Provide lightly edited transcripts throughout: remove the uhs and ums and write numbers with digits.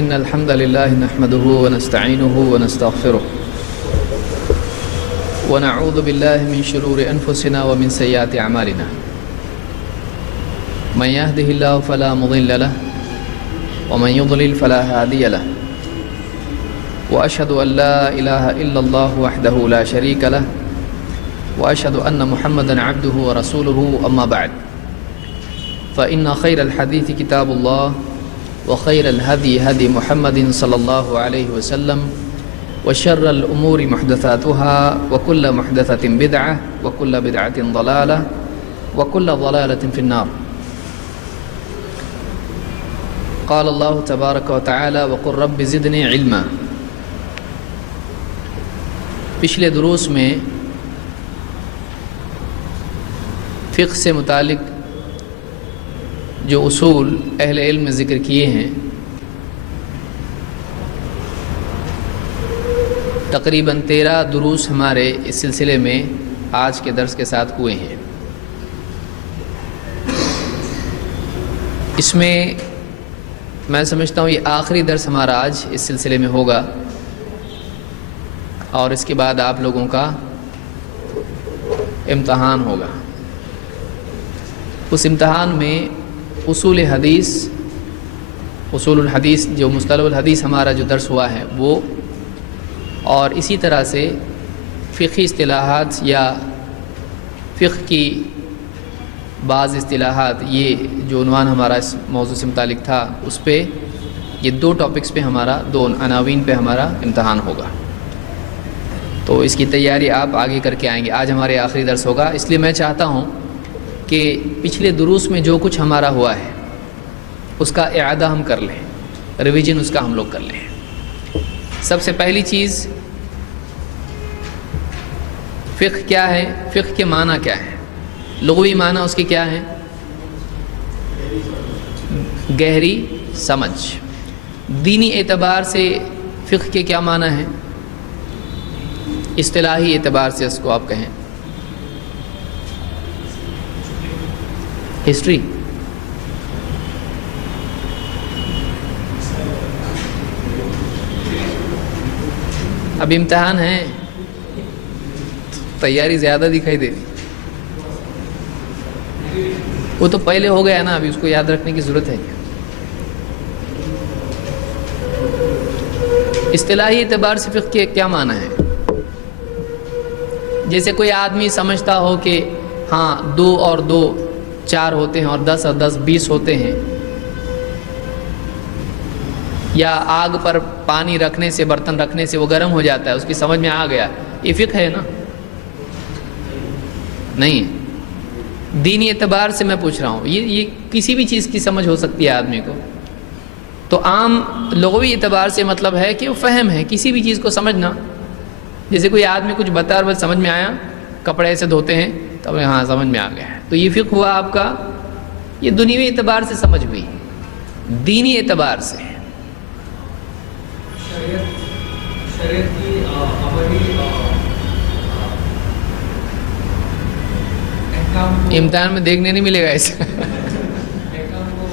إن الحمد لله نحمده ونستعينه ونستغفره ونعوذ بالله من شرور أنفسنا ومن سيئات أعمالنا من يهده الله فلا مضل له ومن يضلل فلا هادي له وأشهد أن لا إله إلا الله وحده لا شريك له وأشهد أن محمدا عبده ورسوله أما بعد فإن خير الحديث كتاب الله وخير الهدي هدي محمد صلى الله عليه وسلم وشر الأمور محدثاتها وكل محدثة بدعة وكل بدعة ضلالة وكل ضلالة في النار. قال الله تبارك وتعالى وقل رب زدني علما. پچھلے دروس میں فقہ سے متعلق جو اصول اہل علم نے ذکر کیے ہیں تقریباً 13 دروس ہمارے اس سلسلے میں آج کے درس کے ساتھ ہوئے ہیں. اس میں میں سمجھتا ہوں یہ آخری درس ہمارا آج اس سلسلے میں ہوگا اور اس کے بعد آپ لوگوں کا امتحان ہوگا. اس امتحان میں اصول الحدیث جو مصطلح الحدیث ہمارا جو درس ہوا ہے وہ، اور اسی طرح سے فقہی اصطلاحات یا فقہ کی بعض اصطلاحات، یہ جو عنوان ہمارا اس موضوع سے متعلق تھا، اس پہ یہ 2 ٹاپکس پہ ہمارا 2 عناوین پہ ہمارا امتحان ہوگا. تو اس کی تیاری آپ آگے کر کے آئیں گے. آج ہمارے آخری درس ہوگا، اس لیے میں چاہتا ہوں کہ پچھلے دروس میں جو کچھ ہمارا ہوا ہے اس کا اعادہ ہم کر لیں، ریویژن اس کا ہم لوگ کر لیں. سب سے پہلی چیز فقہ کیا ہے، فقہ کے معنی کیا ہے، لغوی معنی اس کے کیا ہیں؟ گہری سمجھ. دینی اعتبار سے فقہ کے کیا معنی ہیں؟ اصطلاحی اعتبار سے اس کو آپ کہیں ہسٹری. اب امتحان ہے، تیاری زیادہ دکھائی دے رہی. وہ تو پہلے ہو گیا نا، ابھی اس کو یاد رکھنے کی ضرورت ہے کیا؟ اصطلاحی اعتبار سے فقہ کے کیا معنی ہے؟ جیسے کوئی آدمی سمجھتا ہو کہ ہاں 2 اور 2 4 ہوتے ہیں اور 10 اور 10 20 ہوتے ہیں، یا آگ پر پانی رکھنے سے، برتن رکھنے سے وہ گرم ہو جاتا ہے، اس کی سمجھ میں آ گیا، یہ فقہ ہے نا؟ نہیں. دینی اعتبار سے میں پوچھ رہا ہوں، یہ کسی بھی چیز کی سمجھ ہو سکتی ہے آدمی کو. تو عام لغوی اعتبار سے مطلب ہے کہ وہ فہم ہے کسی بھی چیز کو سمجھنا. جیسے کوئی آدمی کچھ بتا رہا، سمجھ میں آیا، کپڑے ایسے دھوتے ہیں، تو ہاں سمجھ میں آ گیا ہے، تو یہ فقہ ہوا آپ کا. یہ دنیوی اعتبار سے سمجھ ہوئی. دینی اعتبار سے شریعت کی عملی احکام امتحان میں دیکھنے نہیں ملے گا ایسا. احکام کو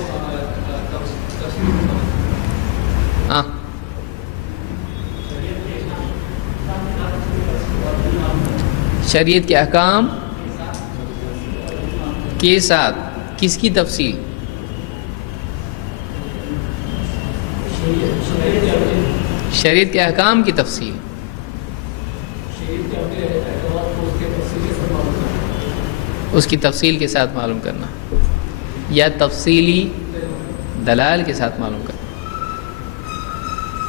تفصیل ہاں شریعت کے احکام کے ساتھ کس کی تفصیل؟ شریعت کے احکام کی تفصیل. اس کی تفصیل کے ساتھ معلوم کرنا یا تفصیلی دلائل کے ساتھ معلوم کرنا.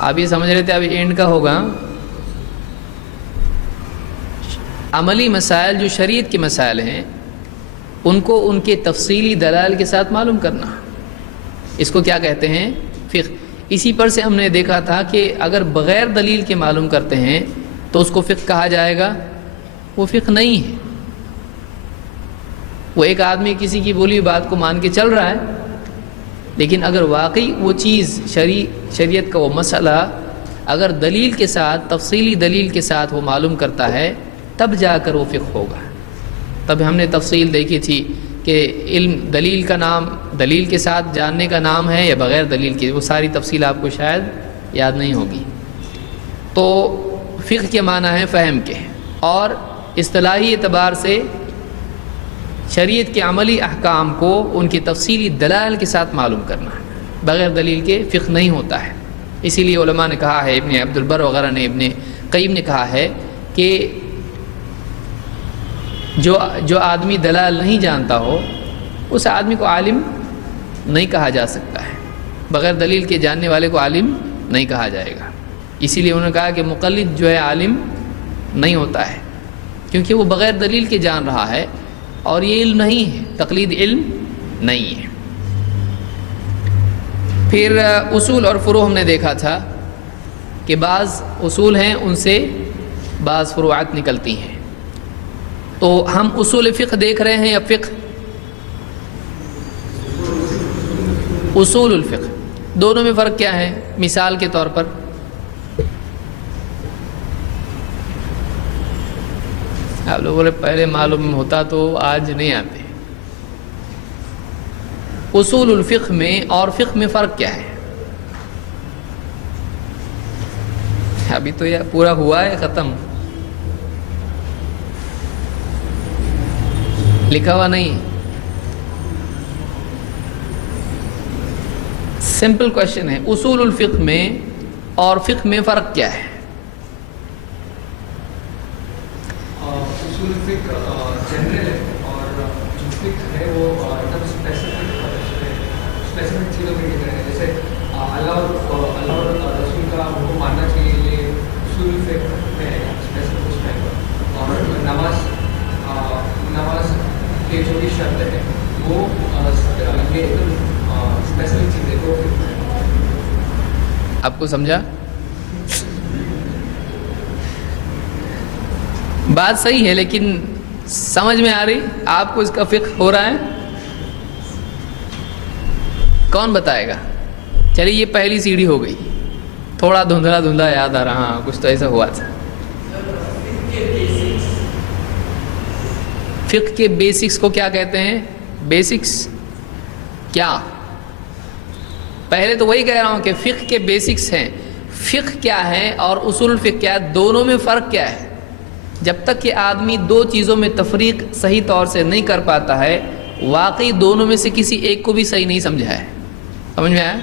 آپ یہ سمجھ رہے تھے ابھی اینڈ کا ہوگا. عملی مسائل جو شریعت کے مسائل ہیں ان کو ان کے تفصیلی دلائل کے ساتھ معلوم کرنا، اس کو کیا کہتے ہیں؟ فقہ. اسی پر سے ہم نے دیکھا تھا کہ اگر بغیر دلیل کے معلوم کرتے ہیں تو اس کو فقہ کہا جائے گا. وہ فقہ نہیں ہے. وہ ایک آدمی کسی کی بولی ہوئی بات کو مان کے چل رہا ہے، لیکن اگر واقعی وہ چیز شریعت کا وہ مسئلہ اگر دلیل کے ساتھ، تفصیلی دلیل کے ساتھ وہ معلوم کرتا ہے، تب جا کر وہ فقہ ہوگا. تب ہم نے تفصیل دیکھی تھی کہ علم دلیل کا نام دلیل کے ساتھ جاننے کا نام ہے یا بغیر دلیل کے، وہ ساری تفصیل آپ کو شاید یاد نہیں ہوگی۔ تو فقہ کے معنی ہے فہم کے، اور اصطلاحی اعتبار سے شریعت کے عملی احکام کو ان کی تفصیلی دلائل کے ساتھ معلوم کرنا، بغیر دلیل کے فقہ نہیں ہوتا ہے۔ اسی لیے علماء نے کہا ہے، ابن عبد البر وغیرہ نے، ابن قیم نے کہا ہے کہ جو آدمی دلائل نہیں جانتا ہو اس آدمی کو عالم نہیں کہا جا سکتا ہے، بغیر دلیل کے جاننے والے کو عالم نہیں کہا جائے گا۔ اسی لیے انہوں نے کہا کہ مقلد جو ہے عالم نہیں ہوتا ہے، کیونکہ وہ بغیر دلیل کے جان رہا ہے، اور یہ علم نہیں ہے، تقلید علم نہیں ہے۔ پھر اصول اور فروع ہم نے دیکھا تھا کہ بعض اصول ہیں ان سے بعض فروعات نکلتی ہیں، تو ہم اصول فقہ دیکھ رہے ہیں یا فقہ؟ اصول الفقہ، دونوں میں فرق کیا ہے؟ مثال کے طور پر آپ لوگوں نے پہلے معلوم ہوتا تو آج نہیں آتے۔ اصول الفقہ میں اور فقہ میں فرق کیا ہے؟ ابھی تو یہ پورا ہوا ہے، ختم، لکھا ہوا نہیں۔ سمپل کوشچن ہے، اصول الفقہ میں اور فقہ میں فرق کیا ہے؟ اصول فقہ جنرل ہے، اور جو فقہ ہے وہ ایک دم اسپیسیفک چیزوں پہ ٹکا ہے، جیسے اللہ اور رسول کا حکم ماننا چاہیے، یہ اصول فقہ میں ہے، اسپیسیفک اس میں۔ اور نماز کے جو بھی شرط ہے وہ یہ ایک دم اسپیسیفک چیز ہے، وہ فقہ ہے۔ آپ کو سمجھا؟ بات صحیح ہے، لیکن سمجھ میں آ رہی آپ کو اس کا فقہ ہو رہا ہے؟ کون بتائے گا؟ چلیے یہ پہلی سیڑھی ہو گئی، تھوڑا دھندلا دھندلا یاد آ رہا، ہاں کچھ تو ایسا ہوا تھا۔ فقہ کے بیسکس کو کیا کہتے ہیں؟ بیسکس کیا؟ پہلے تو وہی کہہ رہا ہوں کہ فقہ کے بیسکس ہیں، فقہ کیا ہے اور اصول فقہ کیا ہے، دونوں میں فرق کیا ہے؟ جب تک کہ آدمی دو چیزوں میں تفریق صحیح طور سے نہیں کر پاتا ہے، واقعی دونوں میں سے کسی ایک کو بھی صحیح نہیں سمجھا ہے۔ سمجھ میں آیا؟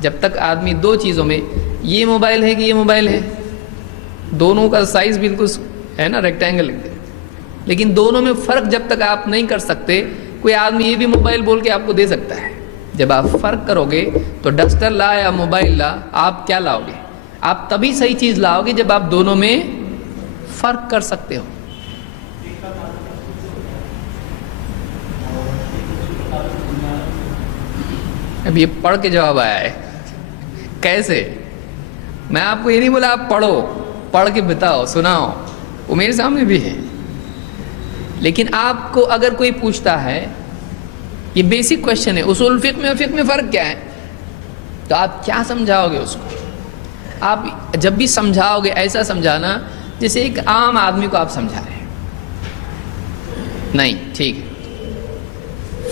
جب تک آدمی دو چیزوں میں، یہ موبائل ہے کہ یہ موبائل ہے، دونوں کا سائز بالکل ہے نا ریکٹینگل، لیکن دونوں میں فرق جب تک آپ نہیں کر سکتے، کوئی آدمی یہ بھی موبائل بول کے آپ کو دے سکتا ہے۔ جب آپ فرق کرو گے تو ڈسٹر لا یا موبائل لا، آپ کیا لاؤ گے؟ آپ تبھی صحیح چیز لاؤ گے جب آپ دونوں میں فرق کر سکتے ہو۔ اب یہ پڑھ کے جواب آیا ہے، کیسے؟ میں آپ کو یہ نہیں بولا آپ پڑھو، پڑھ کے بتاؤ، سناؤ، وہ میرے سامنے بھی ہے، لیکن آپ کو اگر کوئی پوچھتا ہے، یہ بیسک کوشچن ہے، اصول فقہ میں اور فقہ میں فرق کیا ہے، تو آپ کیا سمجھاؤ گے اس کو؟ آپ جب بھی سمجھاؤ گے ایسا سمجھانا جیسے ایک عام آدمی کو آپ سمجھا رہے ہیں، نہیں، ٹھیک ہے۔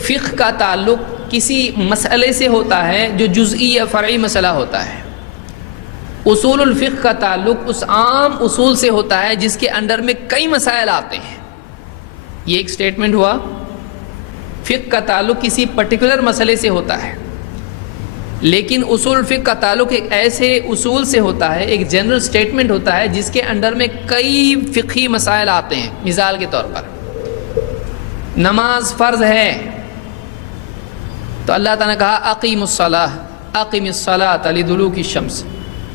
فقہ کا تعلق کسی مسئلے سے ہوتا ہے جو جزئی یا فرعی مسئلہ ہوتا ہے، اصول الفقہ کا تعلق اس عام اصول سے ہوتا ہے جس کے انڈر میں کئی مسائل آتے ہیں۔ یہ ایک سٹیٹمنٹ ہوا، فقہ کا تعلق کسی پرٹیکولر مسئلے سے ہوتا ہے، لیکن اصول فقہ کا تعلق ایک ایسے اصول سے ہوتا ہے، ایک جنرل سٹیٹمنٹ ہوتا ہے جس کے انڈر میں کئی فقہی مسائل آتے ہیں۔ مثال کے طور پر نماز فرض ہے تو اللہ تعالیٰ نے کہا اقیم الصلاۃ، اقیم الصلاۃ لدلوک الشمس،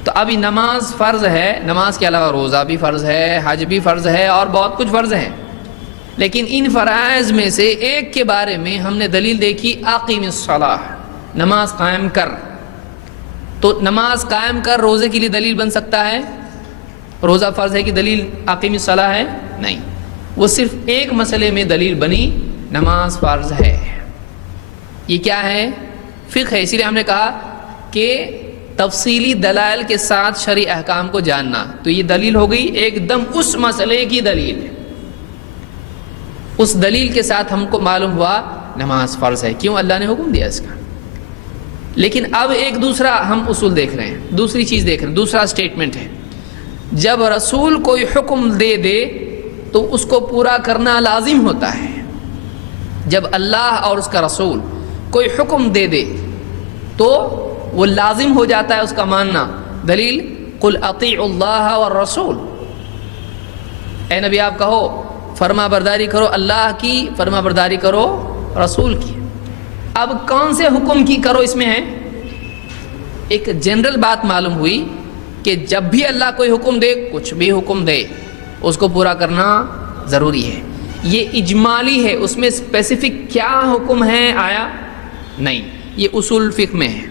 تو ابھی نماز فرض ہے، نماز کے علاوہ روزہ بھی فرض ہے، حج بھی فرض ہے، اور بہت کچھ فرض ہیں، لیکن ان فرائض میں سے ایک کے بارے میں ہم نے دلیل دیکھی، اقیم الصلاۃ، نماز قائم کر، تو نماز قائم کر روزے کے لیے دلیل بن سکتا ہے؟ روزہ فرض ہے کہ دلیل اقیم الصلاۃ ہے؟ نہیں، وہ صرف ایک مسئلے میں دلیل بنی، نماز فرض ہے۔ یہ کیا ہے؟ فقہ ہے۔ اسی لیے ہم نے کہا کہ تفصیلی دلائل کے ساتھ شرعی احکام کو جاننا، تو یہ دلیل ہو گئی ایک دم اس مسئلے کی دلیل۔ اس دلیل کے ساتھ ہم کو معلوم ہوا نماز فرض ہے، کیوں اللہ نے حکم دیا اس کا۔ لیکن اب ایک دوسرا ہم اصول دیکھ رہے ہیں، دوسری چیز دیکھ رہے ہیں، دوسرا سٹیٹمنٹ ہے، جب رسول کوئی حکم دے دے تو اس کو پورا کرنا لازم ہوتا ہے۔ جب اللہ اور اس کا رسول کوئی حکم دے دے تو وہ لازم ہو جاتا ہے اس کا ماننا۔ دلیل قل اطیعوا اللہ والرسول، اے نبی آپ کہو فرما برداری کرو اللہ کی، فرما برداری کرو رسول کی۔ اب کون سے حکم کی کرو اس میں ہے؟ ایک جنرل بات معلوم ہوئی کہ جب بھی اللہ کوئی حکم دے، کچھ بھی حکم دے، اس کو پورا کرنا ضروری ہے۔ یہ اجمالی ہے، اس میں اسپیسیفک کیا حکم ہے آیا نہیں، یہ اصول فقہ میں ہے،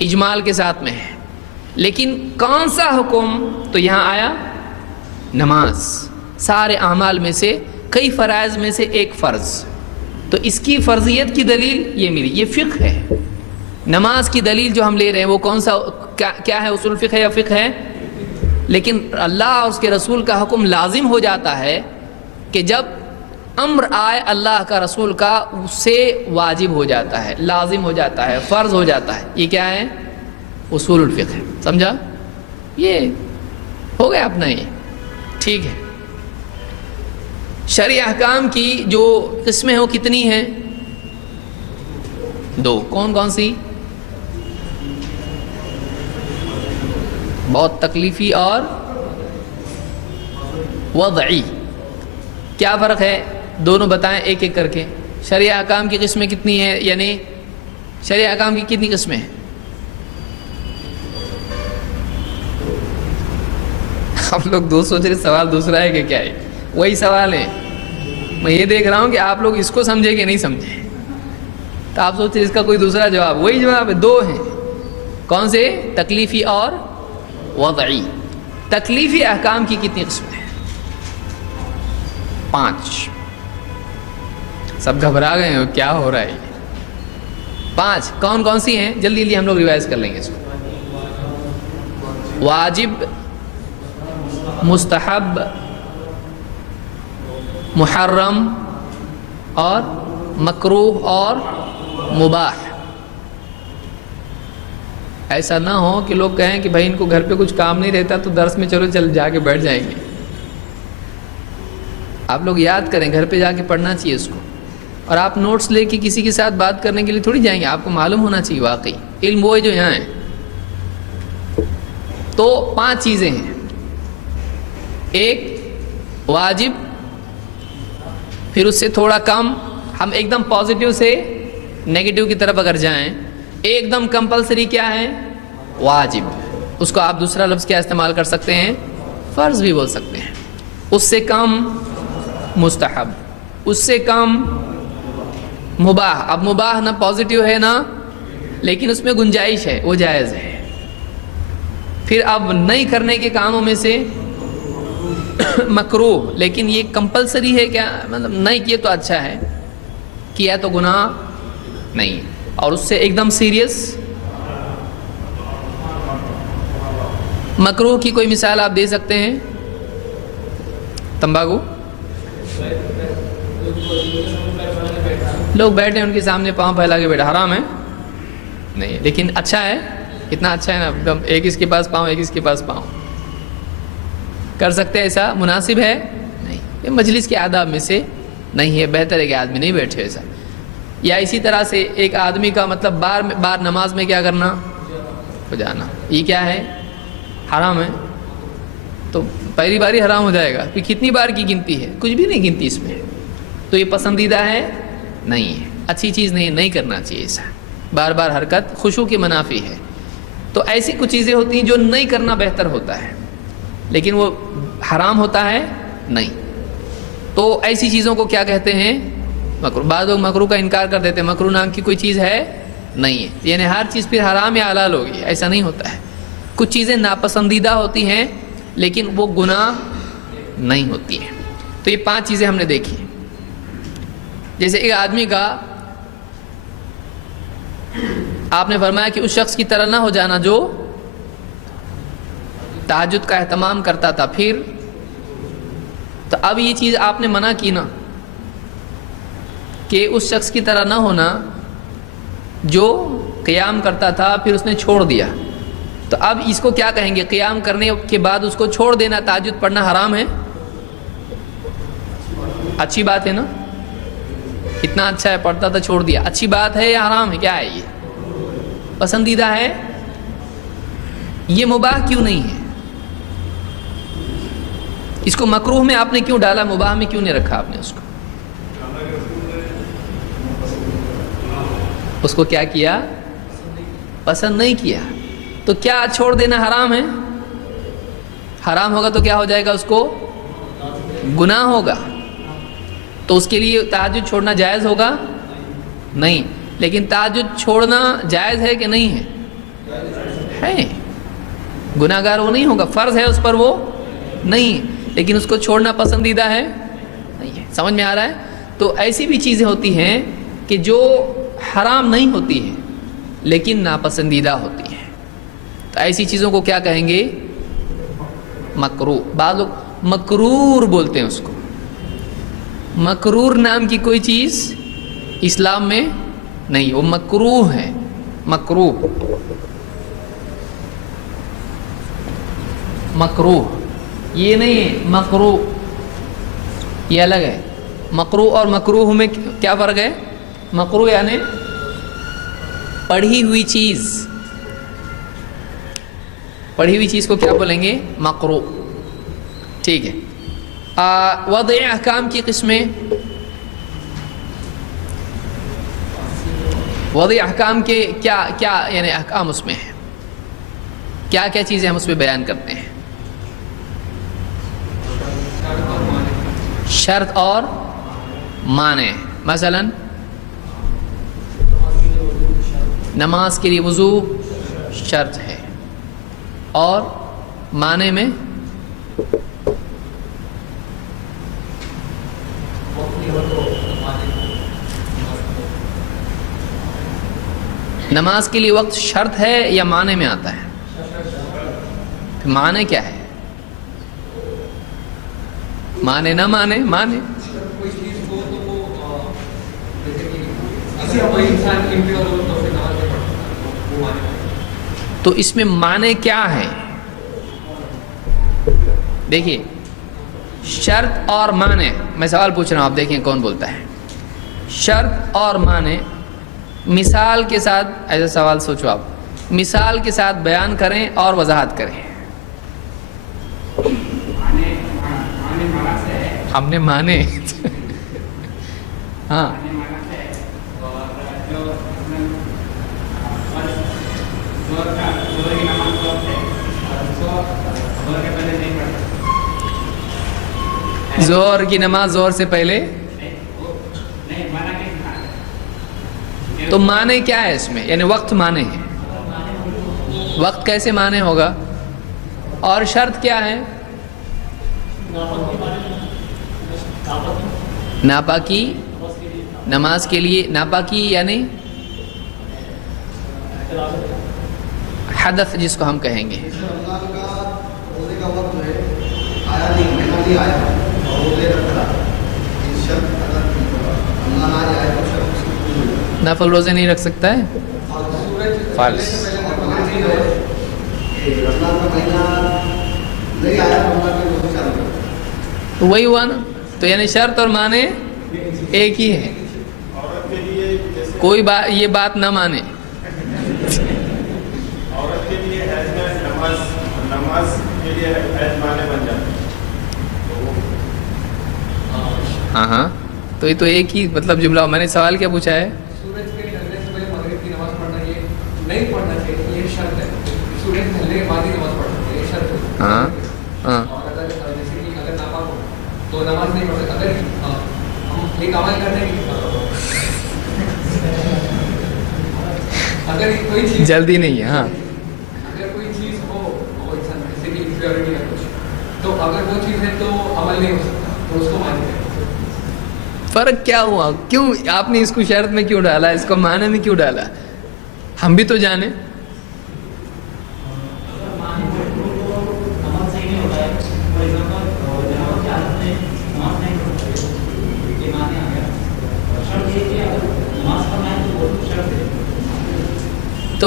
اجمال کے ساتھ میں ہے۔ لیکن کون سا حکم تو یہاں آیا نماز، سارے اعمال میں سے کئی فرائض میں سے ایک فرض، تو اس کی فرضیت کی دلیل یہ ملی، یہ فقہ ہے۔ نماز کی دلیل جو ہم لے رہے ہیں وہ کون سا کیا ہے؟ اصول فقہ ہے یا فقہ ہے؟ لیکن اللہ اور اس کے رسول کا حکم لازم ہو جاتا ہے کہ جب امر آئے اللہ کا رسول کا اس سے واجب ہو جاتا ہے، لازم ہو جاتا ہے، فرض ہو جاتا ہے۔ یہ کیا ہے؟ اصول الفقہ ہے، سمجھا؟ یہ ہو گیا اپنا، یہ ٹھیک ہے۔ شرعی احکام کی جو قسمیں ہیں وہ کتنی ہیں؟ دو۔ کون کون سی؟ بہت تکلیفی اور وضعی۔ کیا فرق ہے؟ دونوں بتائیں ایک ایک کر کے۔ شرعی احکام کی قسمیں کتنی ہیں؟ یعنی شرعی احکام کی کتنی قسمیں ہیں؟ آپ لوگ دو سوچ رہے، سوال دوسرا ہے کہ کیا ہے؟ وہی سوال ہے، میں یہ دیکھ رہا ہوں کہ آپ لوگ اس کو سمجھے کہ نہیں سمجھے، تو آپ سوچ رہے اس کا کوئی دوسرا جواب، وہی جواب ہے، دو ہیں۔ کون سے؟ تکلیفی اور وضعی۔ تکلیفی احکام کی کتنی قسمیں ہیں؟ 5۔ سب گھبرا گئے ہیں کیا ہو رہا ہے؟ 5 کون کون سی ہیں؟ جلدی جلدی ہم لوگ ریوائز کر لیں گے اس کو۔ واجب، مستحب، محرم اور مکروہ اور مباح۔ ایسا نہ ہو کہ لوگ کہیں کہ بھائی ان کو گھر پہ کچھ کام نہیں رہتا تو درس میں چلو چل جا کے بیٹھ جائیں گے۔ آپ لوگ یاد کریں، گھر پہ جا کے پڑھنا چاہیے اس کو، اور آپ نوٹس لے کے کسی کے ساتھ بات کرنے کے لیے تھوڑی جائیں گے، آپ کو معلوم ہونا چاہیے واقعی علم وہ ہے جو یہاں ہے۔ تو 5 چیزیں ہیں، ایک واجب، پھر اس سے تھوڑا کم، ہم ایک دم پازیٹیو سے نیگیٹو کی طرف اگر جائیں، ایک دم کمپلسری کیا ہے؟ واجب، اس کو آپ دوسرا لفظ کیا استعمال کر سکتے ہیں؟ فرض بھی بول سکتے ہیں۔ اس سے کم مستحب، اس سے کم مباح۔ اب مباح نہ پازیٹیو ہے نہ، لیکن اس میں گنجائش ہے، وہ جائز ہے۔ پھر اب نہیں کرنے کے کاموں میں سے مکروہ، لیکن یہ کمپلسری ہے کیا؟ مطلب نہیں کیے تو اچھا ہے، کیا تو گناہ نہیں۔ اور اس سے ایک دم سیریس مکروہ کی کوئی مثال آپ دے سکتے ہیں؟ تمباکو، لوگ بیٹھے ان کے سامنے پاؤں پھیلا کے بیٹھا، حرام ہے؟ نہیں، لیکن اچھا ہے، اتنا اچھا ہے نا، ایک اس کے پاس پاؤں ایک اس کے پاس پاؤں، کر سکتے ہیں؟ ایسا مناسب ہے؟ نہیں، یہ مجلس کے آداب میں سے نہیں ہے، بہتر ہے کہ آدمی نہیں بیٹھے ایسا۔ یا اسی طرح سے ایک آدمی کا مطلب بار نماز میں کیا کرنا؟ ہو جانا، یہ کیا ہے؟ حرام ہے۔ تو پہلی بار ہی حرام ہو جائے گا، پھر کتنی بار کی گنتی ہے؟ کچھ بھی نہیں گنتی اس میں، تو یہ پسندیدہ ہے؟ نہیں ہے، اچھی چیز نہیں کرنا چاہیے ایسا، بار بار حرکت خشوع کے منافی ہے۔ تو ایسی کچھ چیزیں ہوتی ہیں جو نہیں کرنا بہتر ہوتا ہے، لیکن وہ حرام ہوتا ہے نہیں۔ تو ایسی چیزوں کو کیا کہتے ہیں؟ مکروہ۔ بعض لوگ مکروہ کا انکار کر دیتے ہیں، مکروہ نام کی کوئی چیز ہے نہیں ہے، یعنی ہر چیز پھر حرام یا حلال ہوگی، ایسا نہیں ہوتا ہے۔ کچھ چیزیں ناپسندیدہ ہوتی ہیں لیکن وہ گناہ نہیں ہوتی ہیں۔ تو یہ 5 چیزیں ہم نے دیکھی۔ جیسے ایک آدمی کا آپ نے فرمایا کہ اس شخص کی طرح نہ ہو جانا جو تہجد کا اہتمام کرتا تھا، پھر تو اب یہ چیز آپ نے منع کی نا، کہ اس شخص کی طرح نہ ہونا جو قیام کرتا تھا پھر اس نے چھوڑ دیا. تو اب اس کو کیا کہیں گے؟ قیام کرنے کے بعد اس کو چھوڑ دینا، تہجد پڑھنا حرام ہے؟ اچھی بات ہے نا؟ کتنا اچھا ہے، پڑھتا تھا چھوڑ دیا. اچھی بات ہے یا حرام ہے؟ کیا ہے یہ؟ پسندیدہ ہے؟ یہ مباح کیوں نہیں ہے؟ اس کو مکروہ میں آپ نے کیوں ڈالا، مباح میں کیوں نہیں رکھا آپ نے اس کو کیا کیا؟ پسند نہیں کیا. تو کیا چھوڑ دینا حرام ہے؟ حرام ہوگا تو کیا ہو جائے گا؟ اس کو گناہ ہوگا. تو اس کے لیے تہجد چھوڑنا جائز ہوگا؟ نہیں. لیکن تہجد چھوڑنا جائز ہے کہ نہیں ہے؟ ہے. گناہ گار وہ نہیں ہوگا، فرض ہے اس پر وہ نہیں، لیکن اس کو چھوڑنا پسندیدہ ہے نہیں ہے. سمجھ میں آ رہا ہے؟ تو ایسی بھی چیزیں ہوتی ہیں کہ جو حرام نہیں ہوتی ہیں لیکن ناپسندیدہ ہوتی ہیں. تو ایسی چیزوں کو کیا کہیں گے؟ مکروہ. بعض لوگ مکرور بولتے ہیں اس کو. مکرور نام کی کوئی چیز اسلام میں نہیں، وہ مکروہ ہے. مکروہ، مکروہ یہ نہیں ہے. مکروہ یہ الگ ہے. مکروہ اور مکروہ میں کیا فرق ہے؟ مکروہ یعنی پڑھی ہوئی چیز. پڑھی ہوئی چیز کو کیا بولیں گے؟ مکروہ. ٹھیک ہے. وضع احکام کی قسمیں. وضع احکام کے کیا کیا یعنی احکام اس میں ہیں؟ کیا کیا چیزیں ہم اس میں بیان کرتے ہیں؟ شرط اور معنی. مثلا نماز کے لیے وضو شرط ہے، اور معنی میں نماز کے لیے وقت شرط ہے یا معنی میں آتا ہے؟ معنی کیا ہے؟ مانے نہ مانے مانے. کوئی چیز ہو تو وہ جیسے کہ کوئی انسان امپیور ہو تو پھر نماز نہیں پڑھتا، وہ مانے. تو اس میں معنی کیا ہے؟ دیکھیے شرط اور معنی، میں سوال پوچھ رہا ہوں، آپ دیکھیں کون بولتا ہے. شرط اور معنی مثال کے ساتھ، ایسا سوال سوچو آپ، مثال کے ساتھ بیان کریں اور وضاحت کریں. ہم نے مانے ہاں ظہر کی نماز ظہر سے پہلے. تو معنی کیا ہے اس میں؟ یعنی وقت معنی ہے. وقت کیسے معنی ہوگا؟ اور شرط کیا ہے؟ ناپاکی. نماز کے لیے ناپاکی یعنی حدث جس کو ہم کہیں گے. نفل روزے نہیں رکھ سکتا ہے؟ فالس. تو وہی ہوا نا. تو یعنی شرط اور معنی ایک ہی ہے. کوئی یہ بات نہ مانے. عورت کے لیے نماز کے لیے معنی بن جاتا. ہاں ہاں. تو یہ تو ایک ہی مطلب جملہ. میں نے سوال کیا پوچھا ہے؟ سورج کے ڈھلنے سے پہلے مغرب کی نماز پڑھنا یہ نہیں پڑھنا چاہیے، یہ شرط ہے. سورج ڈھلنے کے بعد ہی نماز پڑھنا چاہیے، یہ شرط ہے. ہاں ہاں. اور اگر جیسے کہ اگر ناپاک ہو تو نماز نہیں پڑھ سکتے. اگر ہم ایک عمل کرنے کی اگر کوئی چیز جلدی نہیں ہے. ہاں اگر کوئی چیز ہو وہ انسان جیسے کہ امپیورٹی ہے کچھ، تو اگر وہ چیز ہے تو عمل نہیں ہو سکتا، تو اس کو مانتے ہیں. فرق کیا ہوا؟ کیوں آپ نے اس کو شرط میں کیوں ڈالا، اس کو معنی میں کیوں ڈالا؟ ہم بھی تو جانیں.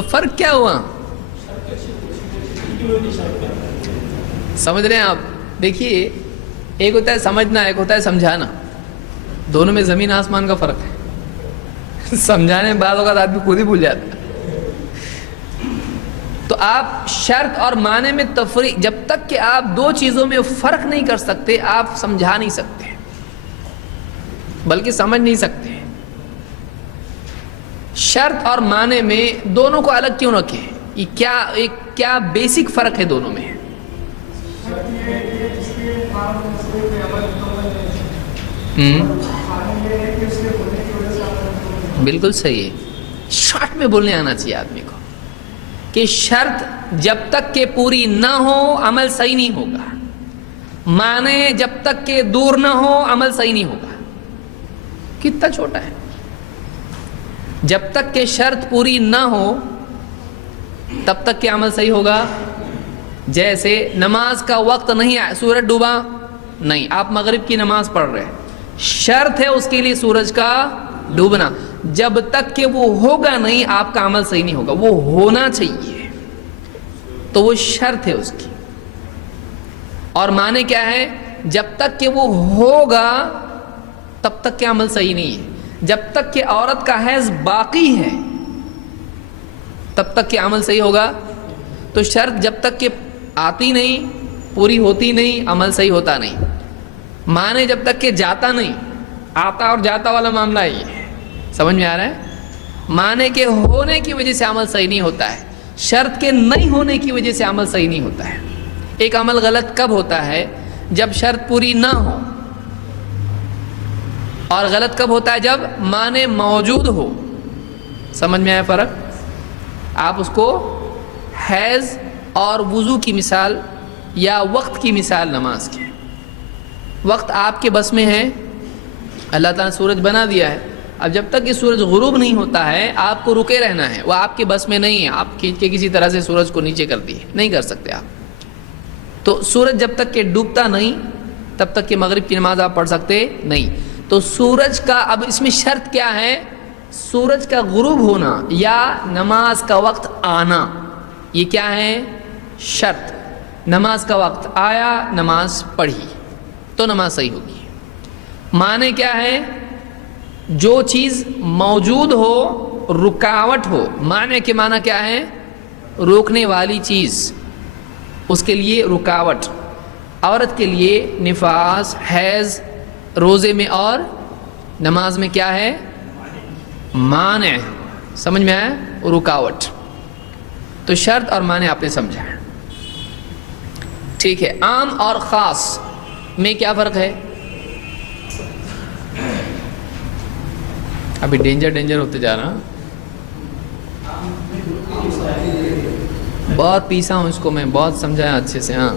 تو فرق کیا ہوا؟ سمجھ رہے ہیں آپ؟ دیکھیے، ایک ہوتا ہے سمجھنا، ایک ہوتا ہے سمجھانا. دونوں میں زمین آسمان کا فرق ہے. سمجھانے میں بعض اوقات آدمی خود ہی بھول جاتا ہے. تو آپ شرط اور معنی میں تفریق، جب تک کہ آپ دو چیزوں میں فرق نہیں کر سکتے آپ سمجھا نہیں سکتے، بلکہ سمجھ نہیں سکتے. شرط اور معنی میں دونوں کو الگ کیوں رکھیں؟ یہ کیا بیسک فرق ہے دونوں میں؟ بالکل صحیح ہے. شارٹ میں بولنے آنا چاہیے آدمی کو کہ شرط جب تک کہ پوری نہ ہو عمل صحیح نہیں ہوگا، معنی جب تک کہ دور نہ ہو عمل صحیح نہیں ہوگا. کتنا چھوٹا ہے. جب تک کہ شرط پوری نہ ہو تب تک کہ عمل صحیح ہوگا. جیسے نماز کا وقت نہیں آیا، سورج ڈوبا نہیں، آپ مغرب کی نماز پڑھ رہے ہیں، شرط ہے اس کے لیے سورج کا ڈوبنا. جب تک کہ وہ ہوگا نہیں آپ کا عمل صحیح نہیں ہوگا. وہ ہونا چاہیے، تو وہ شرط ہے اس کی. اور معنی کیا ہے؟ جب تک کہ وہ ہوگا تب تک کہ عمل صحیح نہیں ہے. جب تک کہ عورت کا حیض باقی ہے تب تک کہ عمل صحیح ہوگا. تو شرط جب تک کہ آتی نہیں، پوری ہوتی نہیں، عمل صحیح ہوتا نہیں. معنی جب تک کہ جاتا نہیں، آتا اور جاتا والا معاملہ ہے یہ. سمجھ میں آ رہا ہے؟ معنی کے ہونے کی وجہ سے عمل صحیح نہیں ہوتا ہے، شرط کے نہیں ہونے کی وجہ سے عمل صحیح نہیں ہوتا ہے. ایک عمل غلط کب ہوتا ہے؟ جب شرط پوری نہ ہو. اور غلط کب ہوتا ہے؟ جب معنی موجود ہو. سمجھ میں آیا فرق؟ آپ اس کو حیض اور وضو کی مثال یا وقت کی مثال نماز کے. وقت آپ کے بس میں ہے، اللہ تعالیٰ نے سورج بنا دیا ہے. اب جب تک کہ سورج غروب نہیں ہوتا ہے آپ کو رکے رہنا ہے. وہ آپ کے بس میں نہیں ہے، آپ کھینچ کے کسی طرح سے سورج کو نیچے کر دیے نہیں کر سکتے آپ. تو سورج جب تک کہ ڈوبتا نہیں تب تک کہ مغرب کی نماز آپ پڑھ سکتے نہیں. تو سورج کا اب اس میں شرط کیا ہے؟ سورج کا غروب ہونا یا نماز کا وقت آنا، یہ کیا ہے؟ شرط. نماز کا وقت آیا، نماز پڑھی تو نماز صحیح ہوگی. معنی کیا ہے؟ جو چیز موجود ہو، رکاوٹ ہو. معنی کے معنی کیا ہے؟ روکنے والی چیز، اس کے لیے رکاوٹ. عورت کے لیے نفاس، حیض روزے میں اور نماز میں کیا ہے؟ مانع. سمجھ میں آیا؟ رکاوٹ. تو شرط اور معنی آپ نے سمجھا. ٹھیک ہے. عام اور خاص میں کیا فرق ہے؟ ابھی ڈینجر ہوتے جا رہا. بہت پیسا ہوں اس کو میں، بہت سمجھایا اچھے سے. ہاں،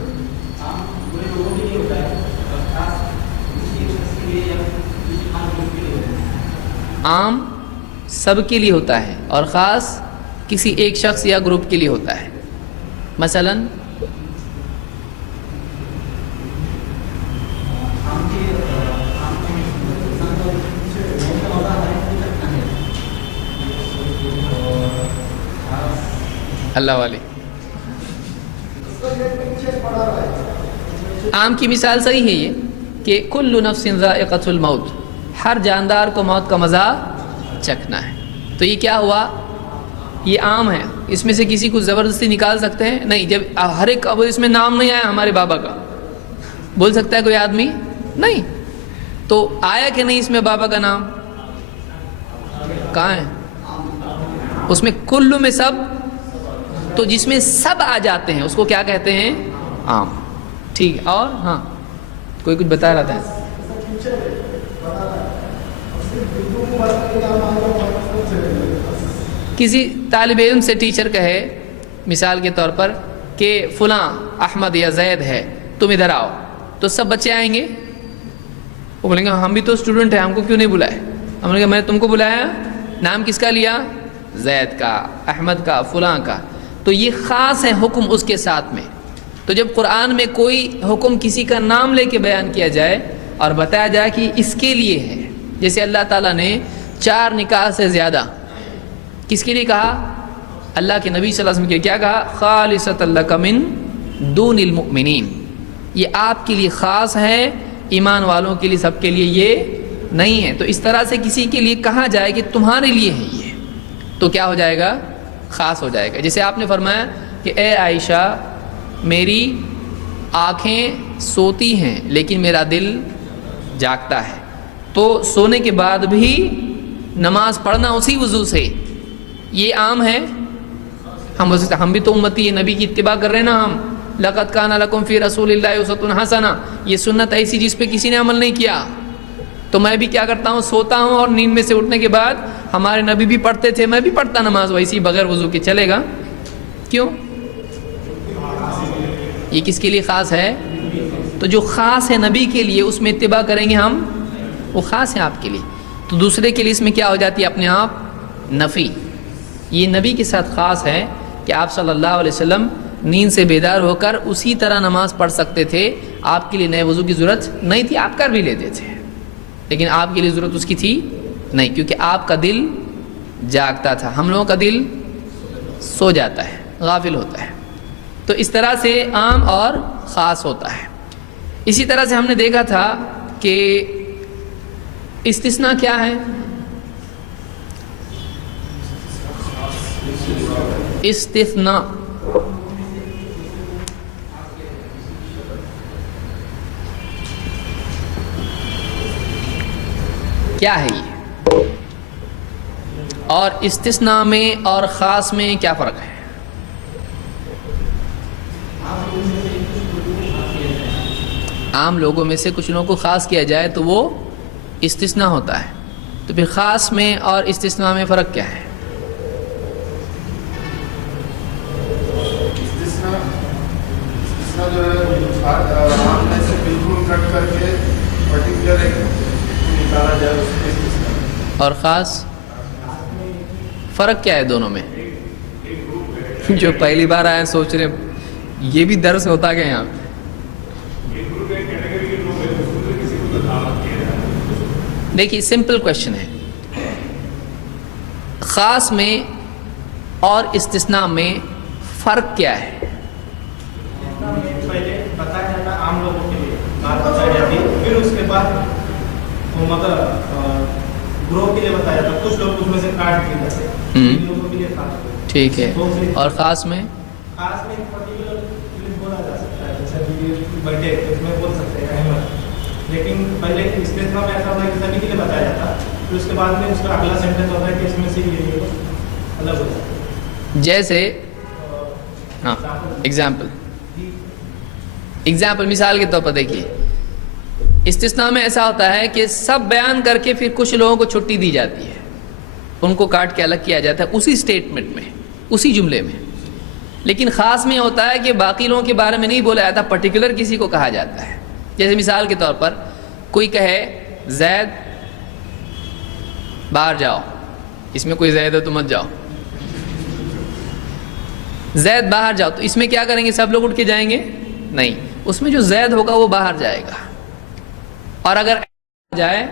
عام سب کے لیے ہوتا ہے اور خاص کسی ایک شخص یا گروپ کے لیے ہوتا ہے. مثلاً اللہ والے عام کی مثال صحیح ہے یہ کہ کل نفس ذائقۃ الموت، ہر جاندار کو موت کا مزہ چکھنا ہے. تو یہ کیا ہوا؟ یہ عام ہے. اس میں سے کسی کو زبردستی نکال سکتے ہیں؟ نہیں. جب ہر ایک، اب اس میں نام نہیں آیا ہمارے بابا کا، بول سکتا ہے کوئی آدمی؟ نہیں. تو آیا کہ نہیں اس میں بابا کا نام؟ کہاں ہے؟ اس میں کل میں سب. تو جس میں سب آ جاتے ہیں اس کو کیا کہتے ہیں؟ عام. ٹھیک ہے. اور ہاں کوئی کچھ بتا رہا تھا. کسی طالب علم سے ٹیچر کہے مثال کے طور پر کہ فلاں احمد یا زید ہے، تم ادھر آؤ، تو سب بچے آئیں گے. وہ بولیں گے ہم بھی تو اسٹوڈنٹ ہیں، ہم کو کیوں نہیں بلائے؟ ہم نے کہا میں نے تم کو بلایا. نام کس کا لیا؟ زید کا، احمد کا، فلاں کا. تو یہ خاص ہے حکم اس کے ساتھ میں. تو جب قرآن میں کوئی حکم کسی کا نام لے کے بیان کیا جائے اور بتایا جائے کہ اس کے لیے ہے، جیسے اللہ تعالیٰ نے 4 نکاح سے زیادہ کس کے لیے کہا؟ اللہ کے نبی صلی اللہ علیہ وسلم کے کیا کہا؟ خالصۃ لک من دون المؤمنین، یہ آپ کے لیے خاص ہے، ایمان والوں کے لیے سب کے لیے یہ نہیں ہے۔ تو اس طرح سے کسی کے لیے کہا جائے کہ تمہارے لیے ہے یہ، تو کیا ہو جائے گا؟ خاص ہو جائے گا۔ جیسے آپ نے فرمایا کہ اے عائشہ میری آنکھیں سوتی ہیں لیکن میرا دل جاگتا ہے، تو سونے کے بعد بھی نماز پڑھنا اسی وضو سے، یہ عام ہے۔ ہم بھی تو امتی نبی کی اتباع کر رہے ہیں نا، ہم لقد کان لکم فی رسول اللہ اسوۃ حسنہ، یہ سنت ایسی جس پہ کسی نے عمل نہیں کیا، تو میں بھی کیا کرتا ہوں؟ سوتا ہوں اور نیند میں سے اٹھنے کے بعد ہمارے نبی بھی پڑھتے تھے، میں بھی پڑھتا نماز ویسی بغیر وضو کے، چلے گا؟ کیوں؟ یہ کس کے لیے خاص ہے؟ تو جو خاص ہے نبی کے لیے اس میں اتباع کریں گے ہم، وہ خاص ہے آپ کے لیے، تو دوسرے کے لیے اس میں کیا ہو جاتی ہے؟ اپنے آپ نفی۔ یہ نبی کے ساتھ خاص ہے کہ آپ صلی اللہ علیہ وسلم نیند سے بیدار ہو کر اسی طرح نماز پڑھ سکتے تھے، آپ کے لیے نئے وضو کی ضرورت نہیں تھی، آپ کر بھی لیتے تھے، لیکن آپ کے لیے ضرورت اس کی تھی نہیں، کیونکہ آپ کا دل جاگتا تھا، ہم لوگوں کا دل سو جاتا ہے، غافل ہوتا ہے۔ تو اس طرح سے عام اور خاص ہوتا ہے۔ اسی طرح سے ہم نے دیکھا تھا کہ استثناء کیا ہے؟ استثناء کیا ہے یہ، اور استثناء میں اور خاص میں کیا فرق ہے؟ عام لوگوں میں سے کچھ لوگوں کو خاص کیا جائے تو وہ استثناء ہوتا ہے، تو پھر خاص میں اور استثناء میں فرق کیا ہے؟ استثناء جو ہے عام میں سے بالکل کٹ کر کے پرٹیکولر نکالا جائے اس میں استثناء، اور خاص فرق کیا ہے دونوں میں؟ جو پہلی بار آئے سوچ رہے یہ بھی درس ہوتا گیا یہاں۔ دیکھیے سمپل کویشچن ہے، خاص میں اور استثناء میں فرق کیا ہے؟ پہلے بتایا جاتا عام لوگوں کے لیے بات بتائی جاتی ہے، پھر اس کے بعد وہ مطلب گروہ کے لیے بتایا جاتا ہے، کچھ لوگ اس میں سے کاٹ دیے جاتے ہیں، ان لوگوں کے لیے خاص۔ ٹھیک ہے، اور خاص میں؟ خاص میں پرٹیکولر بولا جا سکتا ہے، جیسے برتھ ڈے اس میں بول سکتے ہیں احمد، لیکن پہلے استثناء میں ایسا ہوتا ہے کہ سبھی کے لیے بتایا جاتا ہے، پھر اس کے بعد میں اس کا اگلا سینٹینس ہوتا ہے کہ اس میں سے یہ الگ ہو جاتا ہے۔ جیسے ہاں ایگزامپل مثال کے طور پر دیکھیے، استثناء میں ایسا ہوتا ہے کہ سب بیان کر کے پھر کچھ لوگوں کو چھٹی دی جاتی ہے، ان کو کاٹ کے الگ کیا جاتا ہے اسی اسٹیٹمنٹ میں، اسی جملے میں۔ لیکن خاص میں ہوتا ہے کہ باقی لوگوں کے بارے میں نہیں بولا جاتا، پرٹیکولر کسی کو کہا جاتا ہے۔ جیسے مثال کے طور پر کوئی کہے زید باہر جاؤ، اس میں کوئی زید ہے تو مت جاؤ، زید باہر جاؤ، تو اس میں کیا کریں گے؟ سب لوگ اٹھ کے جائیں گے؟ نہیں، اس میں جو زید ہوگا وہ باہر جائے گا، اور اگر جائے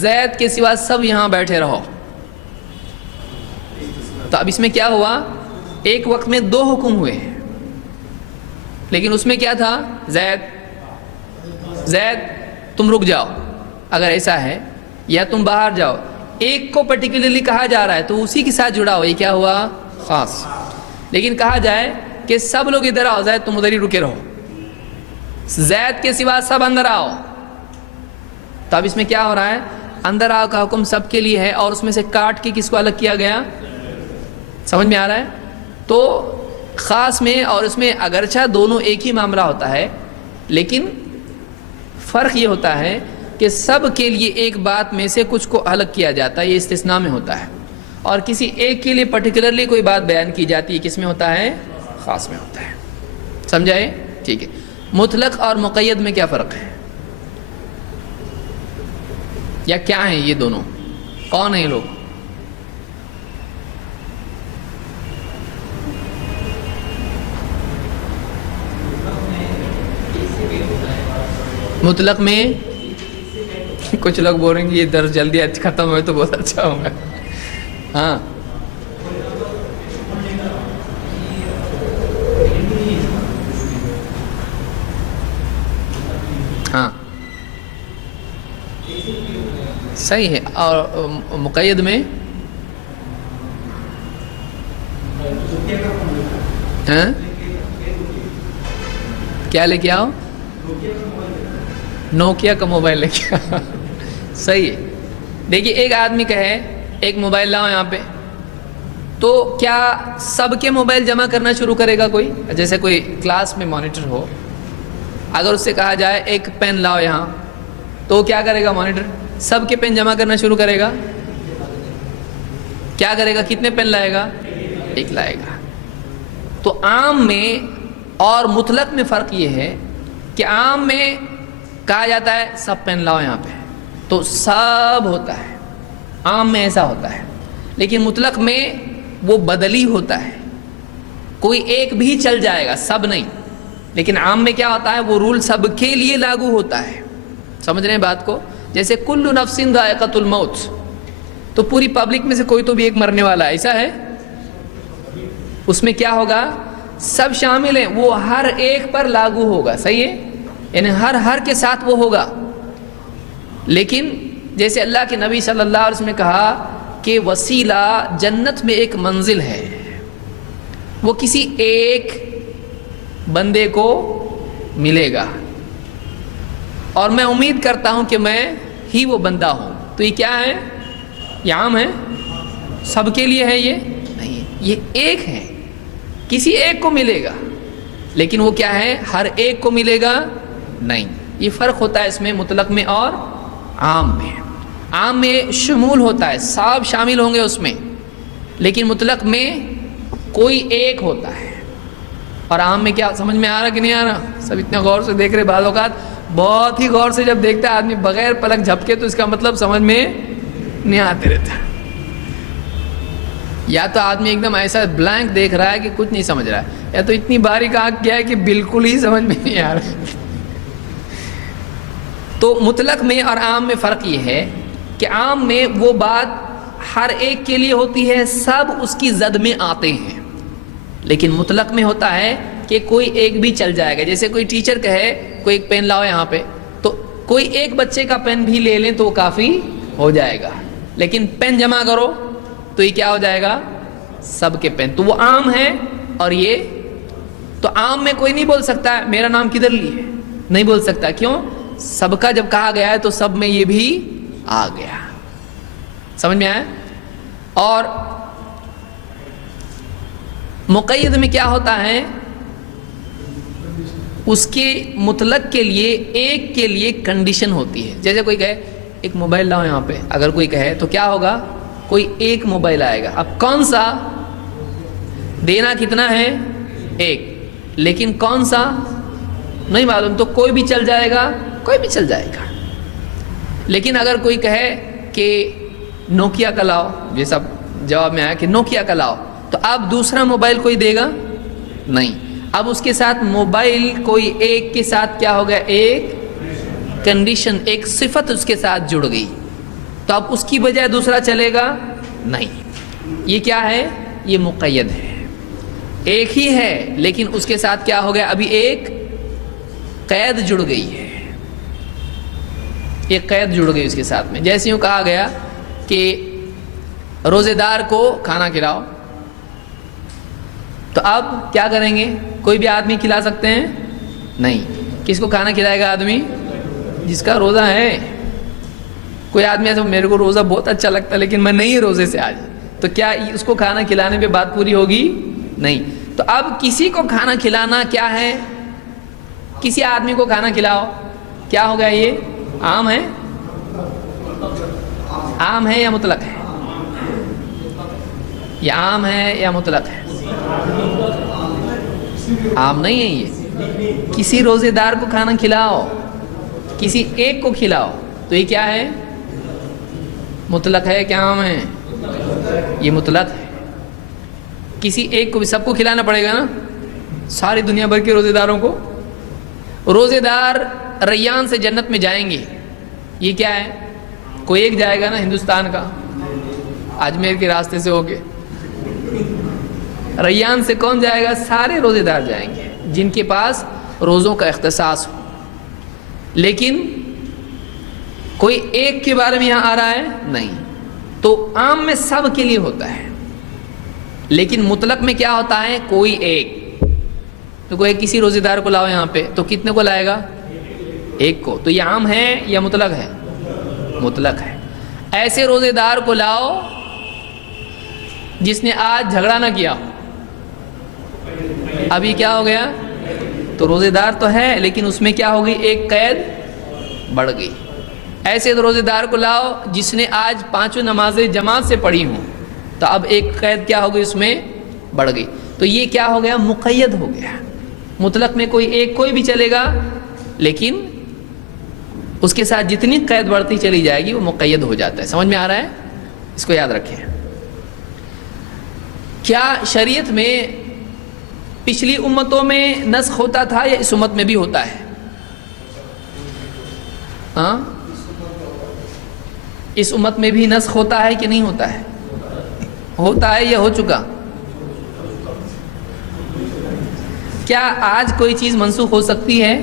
زید کے سوا سب یہاں بیٹھے رہو، تو اب اس میں کیا ہوا؟ ایک وقت میں دو حکم ہوئے ہیں، لیکن اس میں کیا تھا؟ زید تم رک جاؤ اگر ایسا ہے، یا تم باہر جاؤ، ایک کو پرٹیکولرلی کہا جا رہا ہے تو اسی کے ساتھ جڑا ہوا، یہ کیا ہوا؟ خاص۔ لیکن کہا جائے کہ سب لوگ ادھر آؤ، زید تم ادھر ہی رکے رہو، زید کے سوا سب اندر آؤ، تو اب اس میں کیا ہو رہا ہے؟ اندر آؤ کا حکم سب کے لیے ہے، اور اس میں سے کاٹ کے کس کو الگ کیا گیا؟ سمجھ میں آ رہا ہے؟ تو خاص میں اور اس میں اگرچہ دونوں ایک ہی معاملہ ہوتا ہے، لیکن فرق یہ ہوتا ہے کہ سب کے لیے ایک بات میں سے کچھ کو الگ کیا جاتا ہے، یہ استثناء میں ہوتا ہے، اور کسی ایک کے لیے پرٹیکولرلی کوئی بات بیان کی جاتی ہے، کس میں ہوتا ہے؟ خاص میں ہوتا ہے۔ سمجھائے؟ ٹھیک ہے۔ مطلق اور مقید میں کیا فرق ہے، یا کیا ہیں یہ دونوں؟ کون ہیں یہ لوگ؟ مطلق میں کچھ لوگ بول رہے ہیں کہ یہ درس جلدی ختم ہوئے تو بہت اچھا ہوگا۔ ہاں صحیح ہے. اور مقید میں ہاں کیا لے کے آؤ؟ نوکیا کا موبائل لے کے آؤ. صحیح ہے. دیکھیے ایک آدمی کہے ایک موبائل لاؤ یہاں پہ، تو کیا سب کے موبائل جمع کرنا شروع کرے گا کوئی؟ جیسے کوئی کلاس میں مانیٹر ہو، اگر اس سے کہا جائے ایک پین لاؤ یہاں، تو کیا کرے گا مانیٹر؟ سب کے پین جمع کرنا شروع کرے گا. کیا کرے گا؟ کتنے پین لائے گا؟ ایک لائے گا. تو عام میں اور مطلق میں فرق یہ ہے کہ عام میں کہا جاتا ہے سب پین لاؤ یہاں پہ، تو سب ہوتا ہے، عام میں ایسا ہوتا ہے. لیکن مطلق میں وہ بدلی ہوتا ہے، کوئی ایک بھی چل جائے گا، سب نہیں. لیکن عام میں کیا ہوتا ہے؟ وہ رول سب کے لیے لاگو ہوتا ہے. سمجھ رہے ہیں بات کو؟ جیسے کل نفس ذائقۃ الموت، تو پوری پبلک میں سے کوئی تو بھی ایک مرنے والا ہے، ایسا ہے؟ اس میں کیا ہوگا؟ سب شامل ہیں، وہ ہر ایک پر لاگو ہوگا. صحیح ہے؟ یعنی ہر کے ساتھ وہ ہوگا. لیکن جیسے اللہ کے نبی صلی اللہ علیہ وسلم نے کہا کہ وسیلہ جنت میں ایک منزل ہے، وہ کسی ایک بندے کو ملے گا، اور میں امید کرتا ہوں کہ میں ہی وہ بندہ ہوں. تو یہ کیا ہے؟ یہ عام ہے؟ سب کے لیے ہے؟ یہ نہیں ہے، یہ ایک ہے، کسی ایک کو ملے گا. لیکن وہ کیا ہے؟ ہر ایک کو ملے گا نہیں. یہ فرق ہوتا ہے اس میں مطلق میں اور عام میں. عام میں شمول ہوتا ہے، سب شامل ہوں گے اس میں، لیکن مطلق میں کوئی ایک ہوتا ہے. اور عام میں کیا سمجھ میں آ رہا کہ نہیں آ رہا؟ سب اتنا غور سے دیکھ رہے. بعض اوقات بہت ہی غور سے جب دیکھتا ہے آدمی بغیر پلک جھپکے تو اس کا مطلب سمجھ میں نہیں آتے رہتا. یا تو آدمی ایک دم ایسا بلینک دیکھ رہا ہے کہ کچھ نہیں سمجھ رہا ہے، یا تو اتنی باریک آنکھ کیا ہے کہ بالکل ہی سمجھ میں نہیں آ رہا. تو مطلق میں اور عام میں فرق یہ ہے کہ عام میں وہ بات ہر ایک کے لیے ہوتی ہے، سب اس کی زد میں آتے ہیں. لیکن مطلق میں ہوتا ہے کہ کوئی ایک بھی چل جائے گا. جیسے کوئی ٹیچر کہے کوئی ایک پین لاؤ یہاں پہ، تو کوئی ایک بچے کا پین بھی لے لیں تو وہ کافی ہو جائے گا. لیکن پین جمع کرو تو یہ کیا ہو جائے گا؟ سب کے پین. تو وہ عام ہے. اور یہ تو عام میں کوئی نہیں بول سکتا ہے میرا نام کدھر لیے، نہیں بول سکتا. کیوں؟ سب کا جب کہا گیا ہے تو سب میں یہ بھی آ گیا. سمجھ میں آیا؟ اور مقید میں کیا ہوتا ہے؟ اس کے مطلق کے لیے ایک کے لیے کنڈیشن ہوتی ہے. جیسے کوئی کہے ایک موبائل لاؤ یہاں پہ، اگر کوئی کہے تو کیا ہوگا؟ کوئی ایک موبائل آئے گا. اب کون سا دینا کتنا ہے؟ ایک. لیکن کون سا نہیں معلوم، تو کوئی بھی چل جائے گا، کوئی بھی چل جائے گا. لیکن اگر کوئی کہے کہ نوکیا کا لاؤ، یہ سب جواب میں آیا کہ نوکیا کا لاؤ، تو اب دوسرا موبائل کوئی دے گا نہیں. اب اس کے ساتھ موبائل کوئی ایک کے ساتھ کیا ہو گیا؟ ایک کنڈیشن، ایک صفت اس کے ساتھ جڑ گئی. تو اب اس کی بجائے دوسرا چلے گا نہیں. یہ کیا ہے؟ یہ مقید ہے. ایک ہی ہے لیکن اس کے ساتھ کیا ہو گیا؟ ابھی ایک قید جڑ گئی ہے، ایک قید جڑ گئی اس کے ساتھ میں. جیسے یوں کہا گیا کہ روزے دار کو کھانا کھلاؤ، تو اب کیا کریں گے؟ کوئی بھی آدمی کھلا سکتے ہیں؟ نہیں. کس کو کھانا کھلائے گا آدمی؟ جس کا روزہ ہے. کوئی آدمی ایسا میرے کو روزہ بہت اچھا لگتا ہے لیکن میں نہیں روزے سے آج، تو کیا اس کو کھانا کھلانے پہ بات پوری ہوگی؟ نہیں. تو اب کسی کو کھانا کھلانا کیا ہے؟ کسی آدمی کو کھانا کھلاؤ، کیا ہو گیا؟ یہ عام ہے؟ عام ہے یا مطلق ہے؟ یہ عام ہے یا مطلق ہے؟ عام نہیں ہے. یہ کسی روزے دار کو کھانا کھلاؤ، کسی ایک کو کھلاؤ، تو یہ کیا ہے؟ مطلق ہے کیا عام ہے؟ یہ مطلق ہے. کسی ایک کو بھی، سب کو کھلانا پڑے گا نا، ساری دنیا بھر کے روزے داروں کو. روزے دار ریان سے جنت میں جائیں گے. یہ کیا ہے؟ کوئی ایک جائے گا نا ہندوستان کا، اجمیر کے راستے سے ہو کے. ریان سے کون جائے گا؟ سارے روزے دار جائیں گے جن کے پاس روزوں کا اختصاص ہو. لیکن کوئی ایک کے بارے میں یہاں آ رہا ہے نہیں، تو عام میں سب کے لیے ہوتا ہے، لیکن مطلق میں کیا ہوتا ہے؟ کوئی ایک، تو کوئی کسی روزے دار کو لاؤ یہاں پہ تو کتنے کو لائے گا؟ ایک کو، تو یہ عام ہے یا مطلق ہے؟ مطلق ہے۔ ایسے روزے دار کو لاؤ جس نے آج جھگڑا نہ کیا، ابھی کیا ہو گیا؟ تو روزے دار تو ہے لیکن اس میں کیا ہوگی؟ ایک قید بڑھ گئی۔ ایسے روزے دار کو لاؤ جس نے آج 5 نمازیں جماعت سے پڑھی ہوں، تو اب ایک قید کیا ہوگی؟ اس میں بڑھ گئی۔ تو یہ کیا ہو گیا؟ مقید ہو گیا۔ مطلق میں کوئی ایک کوئی بھی چلے گا، لیکن اس کے ساتھ جتنی قید بڑھتی چلی جائے گی وہ مقید ہو جاتا ہے۔ سمجھ میں آ رہا ہے؟ اس کو یاد رکھیں۔ کیا شریعت میں پچھلی امتوں میں نسخ ہوتا تھا یا اس امت میں بھی ہوتا ہے؟ ہاں، اس امت میں بھی نسخ ہوتا ہے کہ نہیں ہوتا ہے؟ ہوتا ہے یا ہو چکا؟ کیا آج کوئی چیز منسوخ ہو سکتی ہے؟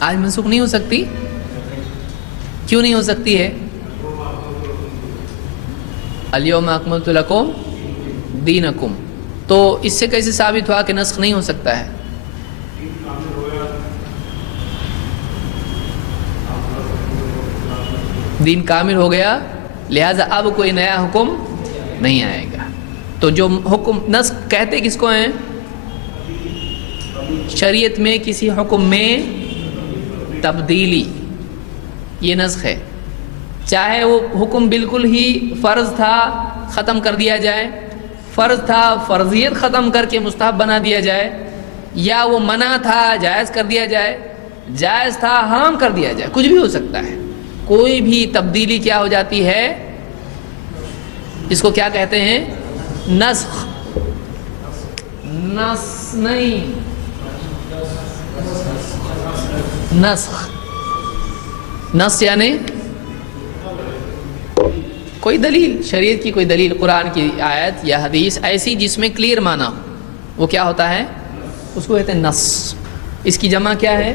آج منسوخ نہیں ہو سکتی؟ کیوں نہیں ہو سکتی ہے؟ الیوم اکملت لکم دینکم، تو اس سے کیسے ثابت ہوا کہ نسخ نہیں ہو سکتا ہے؟ دین کامل ہو گیا، لہذا اب کوئی نیا حکم نہیں آئے گا۔ تو جو حکم نسخ کہتے کس کو ہیں؟ شریعت میں کسی حکم میں تبدیلی، یہ نسخ ہے۔ چاہے وہ حکم بالکل ہی فرض تھا ختم کر دیا جائے، فرض تھا فرضیت ختم کر کے مستحب بنا دیا جائے، یا وہ منع تھا جائز کر دیا جائے، جائز تھا حرام کر دیا جائے، کچھ بھی ہو سکتا ہے۔ کوئی بھی تبدیلی کیا ہو جاتی ہے؟ اس کو کیا کہتے ہیں؟ نسخ۔ نسخ نہیں، نسخ، نسخ یعنی کوئی دلیل، شریعت کی کوئی دلیل، قرآن کی آیت یا حدیث ایسی جس میں کلیئر معنی ہو، وہ کیا ہوتا ہے؟ اس کو کہتے ہیں نص۔ اس کی جمع کیا ہے؟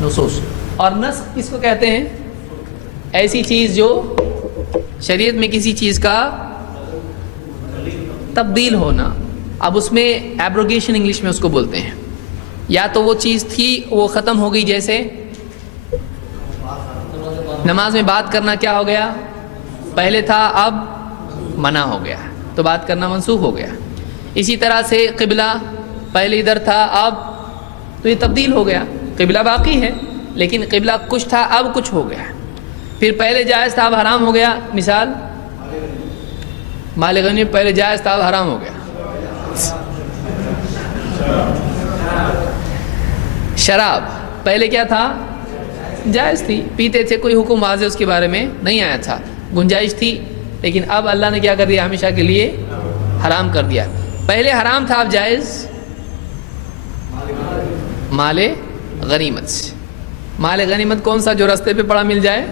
نصوص۔ اور نسخ کس کو کہتے ہیں؟ ایسی چیز جو شریعت میں کسی چیز کا تبدیل ہونا، اب اس میں ایبروگیشن انگلش میں اس کو بولتے ہیں، یا تو وہ چیز تھی وہ ختم ہو گئی، جیسے نماز میں بات کرنا کیا ہو گیا؟ پہلے تھا اب منع ہو گیا، تو بات کرنا منسوخ ہو گیا۔ اسی طرح سے قبلہ پہلے ادھر تھا اب تو یہ تبدیل ہو گیا، قبلہ باقی ہے لیکن قبلہ کچھ تھا اب کچھ ہو گیا۔ پھر پہلے جائز تھا اب حرام ہو گیا، مثال مال غنیمت پہلے جائز تھا اب حرام ہو گیا۔ شراب پہلے کیا تھا؟ جائز تھی، پیتے تھے، کوئی حکم واضح اس کے بارے میں نہیں آیا تھا، گنجائش تھی، لیکن اب اللہ نے کیا کر دیا؟ ہمیشہ کے لیے حرام کر دیا۔ پہلے حرام تھا اب جائز، مال غنیمت سے۔ مال غنیمت کون سا؟ جو راستے پہ پڑا مل جائے،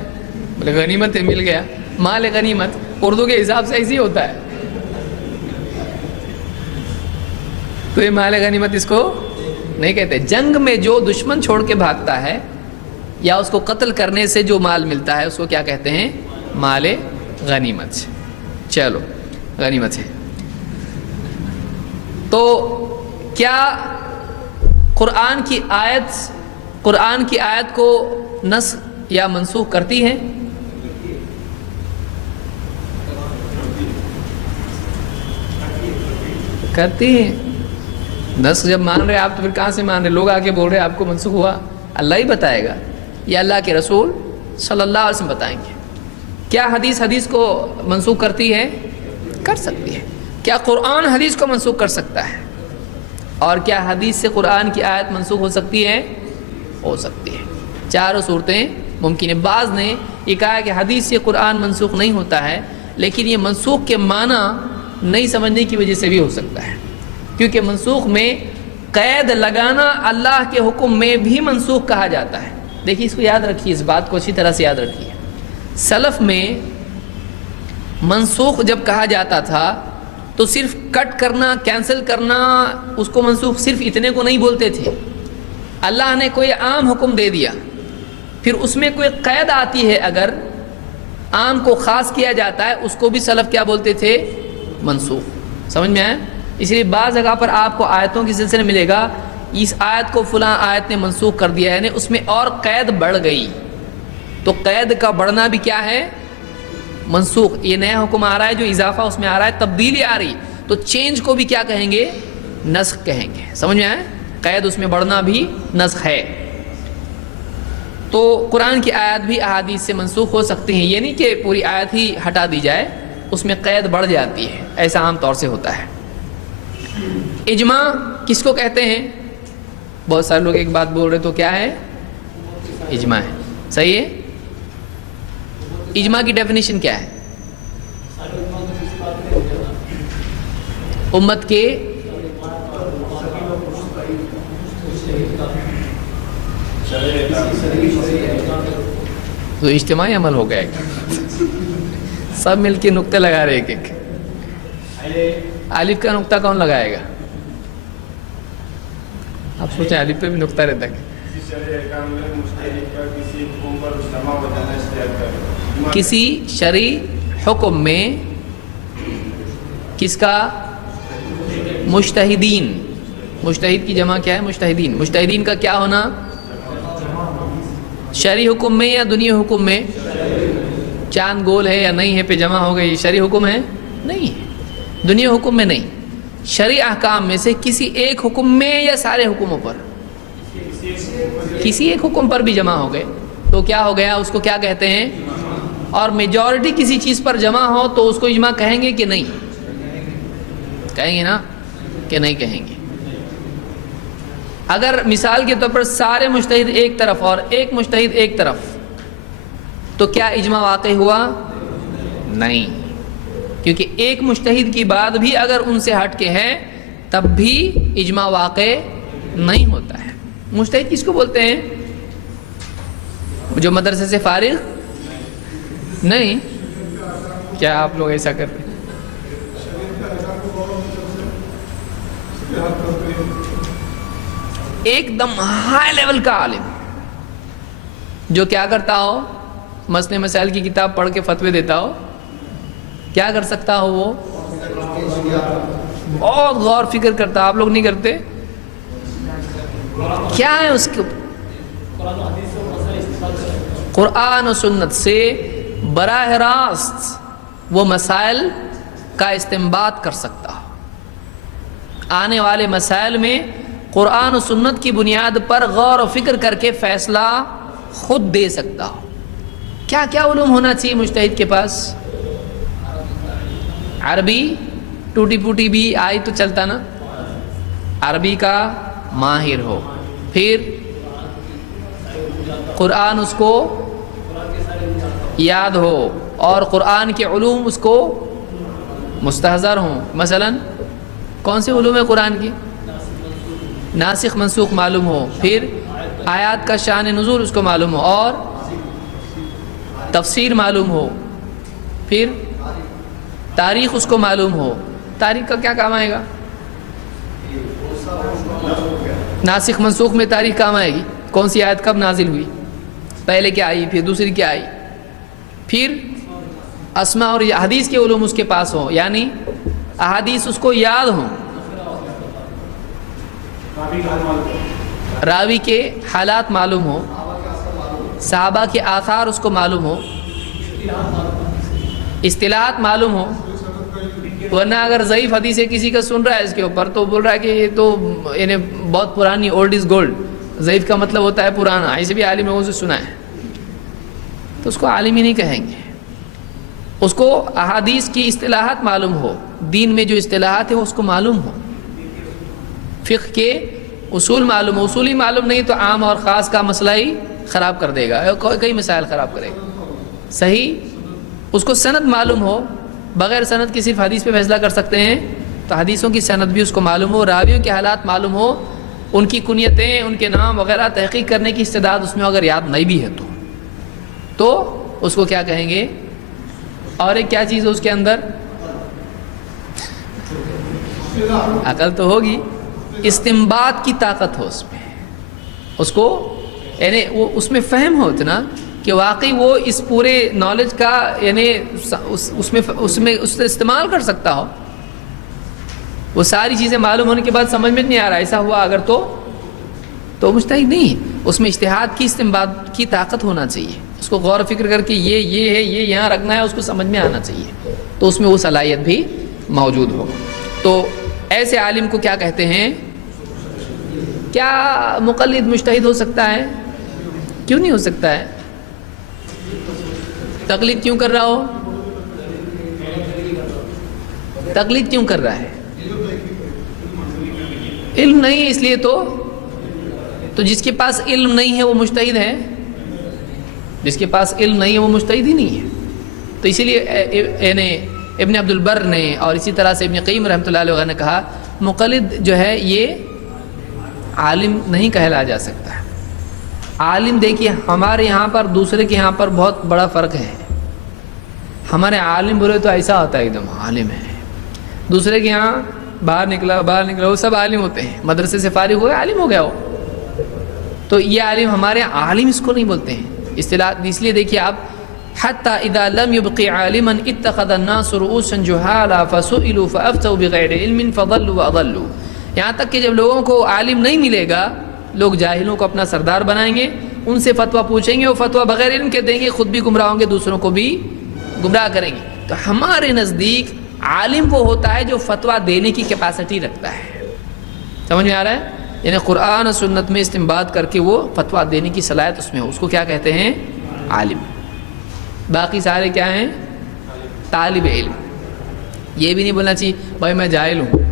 بولے غنیمت ہے مل گیا۔ مال غنیمت اردو کے حساب سے ایسے ہی ہوتا ہے، تو یہ مال غنیمت اس کو نہیں کہتے۔ جنگ میں جو دشمن چھوڑ کے بھاگتا ہے یا اس کو قتل کرنے سے جو مال ملتا ہے اس کو کیا کہتے ہیں؟ مال غنیمت۔ چلو غنیمت ہے۔ تو کیا قرآن کی آیت کو نسخ یا منسوخ کرتی ہے؟ کرتی ہے۔ نسخ جب مان رہے آپ تو پھر کہاں سے مان رہے؟ لوگ آگے بول رہے آپ کو منسوخ ہوا، اللہ ہی بتائے گا یا اللہ کے رسول صلی اللہ علیہ وسلم بتائیں گے۔ کیا حدیث کو منسوخ کرتی ہے؟ کر سکتی ہے۔ کیا قرآن حدیث کو منسوخ کر سکتا ہے؟ اور کیا حدیث سے قرآن کی آیت منسوخ ہو سکتی ہے؟ ہو سکتی ہے۔ چاروں صورتیں ممکن ہے۔ بعض نے یہ کہا کہ حدیث سے قرآن منسوخ نہیں ہوتا ہے، لیکن یہ منسوخ کے معنی نہیں سمجھنے کی وجہ سے بھی ہو سکتا ہے، کیونکہ منسوخ میں قید لگانا اللہ کے حکم میں بھی منسوخ کہا جاتا ہے۔ دیکھیے اس کو یاد رکھیے، اس بات کو اچھی طرح سے یاد رکھیے۔ سلف میں منسوخ جب کہا جاتا تھا تو صرف کٹ کرنا، کینسل کرنا، اس کو منسوخ صرف اتنے کو نہیں بولتے تھے، اللہ نے کوئی عام حکم دے دیا، پھر اس میں کوئی قید آتی ہے، اگر عام کو خاص کیا جاتا ہے اس کو بھی سلف کیا بولتے تھے؟ منسوخ۔ سمجھ میں آیا؟ اس لیے بعض جگہ پر آپ کو آیتوں کے سلسلے ملے گا اس آیت کو فلاں آیت نے منسوخ کر دیا، یعنی اس میں اور قید بڑھ گئی، تو قید کا بڑھنا بھی کیا ہے؟ منسوخ۔ یہ نیا حکم آ رہا ہے جو اضافہ اس میں آ رہا ہے، تبدیلی آ رہی، تو چینج کو بھی کیا کہیں گے؟ نسخ کہیں گے۔ سمجھ میں آئے؟ قید اس میں بڑھنا بھی نسخ ہے۔ تو قرآن کی آیت بھی احادیث سے منسوخ ہو سکتی ہیں، یہ نہیں کہ پوری آیت ہی ہٹا دی جائے، اس میں قید بڑھ جاتی ہے، ایسا عام طور سے ہوتا ہے۔ اجماع کس کو کہتے ہیں؟ بہت سارے لوگ ایک بات بول رہے تو کیا ہے؟ اجماع ہے، صحیح ہے؟ اجماع کی ڈیفینیشن کیا ہے؟ امت کے تو اجتماعی عمل ہو گیا ہے، سب مل کے نقطے لگا رہے ایک ایک۔ الف کا نقطہ کون لگائے گا؟ آپ سوچیں الف پہ بھی نقطہ رہتا ہے۔ کسی شرعی حکم میں کس کا؟ مجتہدین۔ مجتہد کی جمع کیا ہے؟ مجتہدین۔ مجتہدین کا کیا ہونا؟ شرعی حکم میں یا دنیا حکم میں؟ چاند گول ہے یا نہیں ہے پہ جمع ہو گئی، شرعی حکم ہے؟ نہیں ہے، دنیا حکم میں نہیں، شرعی احکام میں سے کسی ایک حکم میں یا سارے حکموں پر؟ کسی ایک حکم پر بھی جمع ہو گئے تو کیا ہو گیا؟ اس کو کیا کہتے ہیں؟ اور میجورٹی کسی چیز پر جمع ہو تو اس کو اجماع کہیں گے کہ نہیں؟ کہیں گے نا کہ نہیں کہیں گے۔ اگر مثال کے طور پر سارے مجتہد ایک طرف اور ایک مجتہد ایک طرف تو کیا اجماع واقع ہوا؟ نہیں، کیونکہ ایک مجتہد کی بات بھی اگر ان سے ہٹ کے ہے تب بھی اجماع واقع نہیں ہوتا ہے۔ مجتہد کس کو بولتے ہیں؟ جو مدرسے سے فارغ نہیں؟ کیا آپ لوگ ایسا کرتے ہیں؟ ایک دم ہائی لیول کا عالم جو کیا کرتا ہو؟ مسئلے مسائل کی کتاب پڑھ کے فتوے دیتا ہو، کیا کر سکتا ہو؟ وہ بہت غور فکر کرتا، آپ لوگ نہیں کرتے؟ کیا ہے اس کے؟ قرآن و سنت سے براہ راست وہ مسائل کا استنباط کر سکتا ہو، آنے والے مسائل میں قرآن و سنت کی بنیاد پر غور و فکر کر کے فیصلہ خود دے سکتا ہو۔ کیا کیا علوم ہونا چاہیے مجتہد کے پاس؟ عربی ٹوٹی پوٹی بھی آئی تو چلتا نا، عربی کا ماہر ہو، پھر قرآن اس کو یاد ہو اور قرآن کے علوم اس کو مستحضر ہوں۔ مثلا کون سے علوم ہے قرآن کی؟ ناسخ منسوخ معلوم ہو، پھر آیات کا شان نزول اس کو معلوم ہو، اور تفسیر معلوم ہو، پھر تاریخ اس کو معلوم ہو۔ تاریخ کا کیا کام آئے گا؟ ناسخ منسوخ میں تاریخ کام آئے گی، کون سی آیت کب نازل ہوئی، پہلے کیا آئی، پھر دوسری کیا آئی، پھر اسماء اور حدیث کے علوم اس کے پاس ہوں، یعنی احادیث اس کو یاد ہوں، راوی کے حالات معلوم ہو، صحابہ کے آثار اس کو معلوم ہو، اصطلاحات معلوم ہو۔ ورنہ اگر ضعیف حدیث ہے کسی کا سن رہا ہے اس کے اوپر تو بول رہا ہے کہ یہ تو یعنی بہت پرانی، اولڈ از گولڈ، ضعیف کا مطلب ہوتا ہے پرانا، ایسے بھی عالم لوگوں سے سنا ہے، تو اس کو عالم ہی نہیں کہیں گے۔ اس کو احادیث کی اصطلاحات معلوم ہو، دین میں جو اصطلاحات ہیں اس کو معلوم ہو، فقہ کے اصول معلوم ہو۔ اصول ہی معلوم نہیں تو عام اور خاص کا مسئلہ ہی خراب کر دے گا، کئی مسائل خراب کرے گا۔ صحیح، اس کو سند معلوم ہو، بغیر سند کی صرف حدیث پہ فیصلہ کر سکتے ہیں، تو حدیثوں کی سند بھی اس کو معلوم ہو، راویوں کے حالات معلوم ہو، ان کی کنیتیں، ان کے نام وغیرہ تحقیق کرنے کی استعداد اس میں اگر یاد نہیں بھی ہے تو اس کو کیا کہیں گے؟ اور ایک کیا چیز ہے اس کے اندر؟ عقل تو ہوگی، استنباط کی طاقت ہو اس میں، اس کو یعنی وہ اس میں فہم ہو اتنا کہ واقعی وہ اس پورے نالج کا یعنی اس میں استعمال کر سکتا ہو. وہ ساری چیزیں معلوم ہونے کے بعد سمجھ میں نہیں آ رہا ایسا ہوا اگر تو مجتہد نہیں. اس میں اجتہاد کی استنباط کی طاقت ہونا چاہیے. اس کو غور و فکر کر کے یہ ہے یہ یہاں رکھنا ہے اس کو سمجھ میں آنا چاہیے تو اس میں وہ صلاحیت بھی موجود ہو. تو ایسے عالم کو کیا کہتے ہیں؟ کیا مقلد مجتہد ہو سکتا ہے؟ کیوں نہیں ہو سکتا ہے؟ تقلید کیوں کر رہا ہو؟ تقلید کیوں کر رہا ہے؟ علم نہیں اس لیے تو جس کے پاس علم نہیں ہے وہ مجتہد ہے؟ جس کے پاس علم نہیں ہے وہ مجتہد ہی نہیں ہے. تو اسی لیے ابن عبد البر نے اور اسی طرح سے ابن قیم رحمۃ اللہ علیہ نے کہا مقلد جو ہے یہ عالم نہیں کہلا جا سکتا. عالم دیکھیے ہمارے یہاں پر دوسرے کے یہاں پر بہت بڑا فرق ہے. ہمارے عالم بولے تو ایسا ہوتا ہے ایک دم عالم ہے. دوسرے کے یہاں باہر نکلا وہ سب عالم ہوتے ہیں. مدرسے سے فارغ ہوئے عالم ہو گیا وہ. تو یہ عالم ہمارے عالم اس کو نہیں بولتے ہیں اصطلاح. اس لیے دیکھیے آپ حتی اذا لم يبق عالما اتخذ الناس رؤوسا جهالا فسئلوا فافتوا بغیر علم فضلوا واضلوا. یہاں تک کہ جب لوگوں کو عالم نہیں ملے گا لوگ جاہلوں کو اپنا سردار بنائیں گے, ان سے فتویٰ پوچھیں گے, وہ فتویٰ بغیر علم کے دیں گے, خود بھی گمراہ ہوں گے, دوسروں کو بھی گمراہ کریں گے. تو ہمارے نزدیک عالم وہ ہوتا ہے جو فتویٰ دینے کی کیپیسٹی رکھتا ہے. سمجھ میں آ رہا ہے؟ یعنی قرآن و سنت میں استنباط کر کے وہ فتویٰ دینے کی صلاحیت اس میں ہو, اس کو کیا کہتے ہیں؟ عالم. باقی سارے کیا ہیں؟ طالب علم. یہ بھی نہیں بولنا چاہیے بھائی میں جاہل ہوں.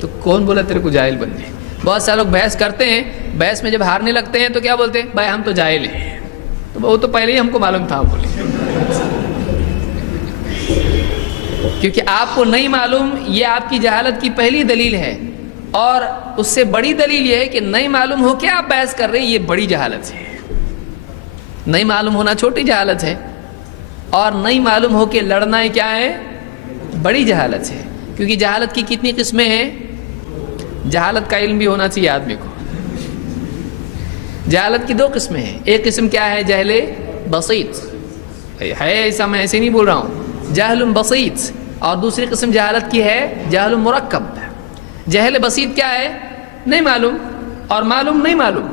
تو کون بولا تیرے کو جاہل بننے؟ بہت سارے لوگ بحث کرتے ہیں, بحث میں جب ہارنے لگتے ہیں تو کیا بولتے ہیں؟ بھائی ہم تو جاہل ہیں. تو وہ تو پہلے ہی ہم کو معلوم تھا بولے, کیونکہ آپ کو نہیں معلوم یہ آپ کی جہالت کی پہلی دلیل ہے. اور اس سے بڑی دلیل یہ ہے کہ نہیں معلوم ہو کے آپ بحث کر رہے ہیں, یہ بڑی جہالت ہے. نہیں معلوم ہونا چھوٹی جہالت ہے, اور نہیں معلوم ہو کے لڑنا کیا ہے؟ بڑی جہالت ہے. کیونکہ جہالت کی کتنی قسمیں ہیں؟ جہالت کا علم بھی ہونا چاہیے آدمی کو. جہالت کی 2 قسمیں ہیں. ایک قسم کیا ہے؟ جہل بسیط ہے, ایسا میں ایسے نہیں بول رہا ہوں, جہل بسیط. اور دوسری قسم جہالت کی ہے جہل مرکب. جہل بسیط کیا ہے؟ نہیں معلوم اور معلوم نہیں معلوم.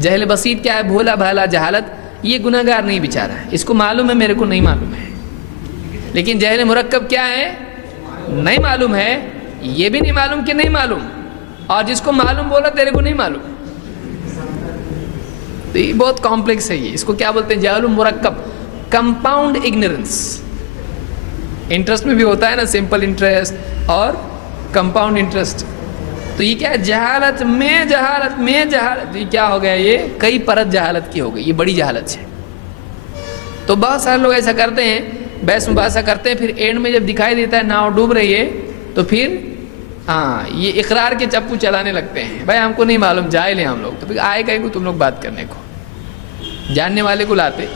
جہل بسیط کیا ہے؟ بھولا بھالا جہالت, یہ گناہگار نہیں بیچارہ, اس کو معلوم ہے میرے کو نہیں معلوم ہے. لیکن جہل مرکب کیا ہے؟ نہیں معلوم ہے, یہ بھی نہیں معلوم کہ نہیں معلوم, اور جس کو معلوم بولا تیرے کو نہیں معلوم. تو یہ بہت کمپلیکس ہے. یہ اس کو کیا بولتے ہیں؟ جہل مرکب, کمپاؤنڈ اگنورنس. انٹرسٹ میں بھی ہوتا ہے نا, سمپل انٹرسٹ اور کمپاؤنڈ انٹرسٹ. تو یہ کیا ہے؟ جہالت میں جہالت میں جہالت. یہ کیا ہو گیا؟ یہ کئی پرت جہالت کی ہو گئی, یہ بڑی جہالت ہے. تو بہت سارے لوگ ایسا کرتے ہیں, بحث مباحثہ کرتے ہیں, پھر اینڈ میں جب دکھائی دیتا ہے ناؤ ڈوب رہی ہے تو پھر یہ اقرار کے چپو چلانے لگتے ہیں. بھائی ہم کو نہیں معلوم, جاہل ہیں ہم لوگ. تو پھر آئے کہیں کو تم لوگ بات کرنے کو, جاننے والے کو لاتے.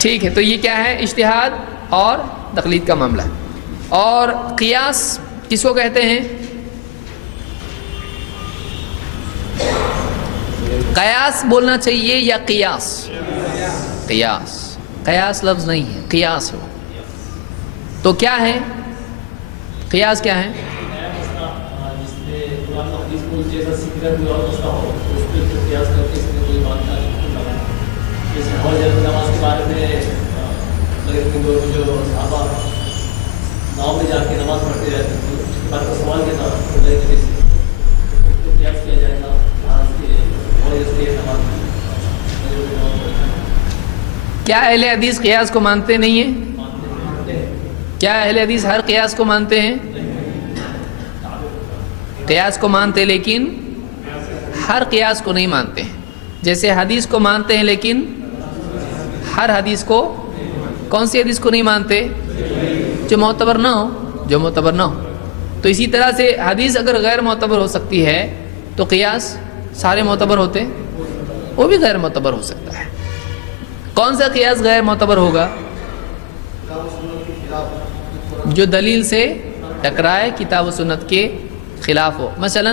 ٹھیک ہے, تو یہ کیا ہے؟ اجتہاد اور تقلید کا معاملہ. اور قیاس کس کو کہتے ہیں؟ قیاس بولنا چاہیے یا قیاس؟ قیاس. قیاس لفظ نہیں ہے, قیاس ہو. تو کیا ہے قیاس؟ کیا ہے؟ گاؤں میں جا کے نماز پڑھتے رہتے ہیں, اس کے بعد کا سوال کیا تھا تو قیاس کیا جائے گا کیا اہل حدیث قیاس کو مانتے نہیں ہیں؟ کیا اہل حدیث ہر قیاس کو مانتے ہیں؟ قیاس کو مانتے لیکن ہر قیاس کو نہیں مانتے ہیں. جیسے حدیث کو مانتے ہیں لیکن ہر حدیث کو. کون سی حدیث کو نہیں مانتے؟ جو معتبر نہ ہو. تو اسی طرح سے حدیث اگر غیر معتبر ہو سکتی ہے تو قیاس سارے معتبر ہوتے, وہ بھی غیر معتبر ہو سکتا ہے. کون سا قیاس غیر معتبر ہوگا؟ جو دلیل سے ٹکرائے, کتاب و سنت کے خلاف ہو. مثلا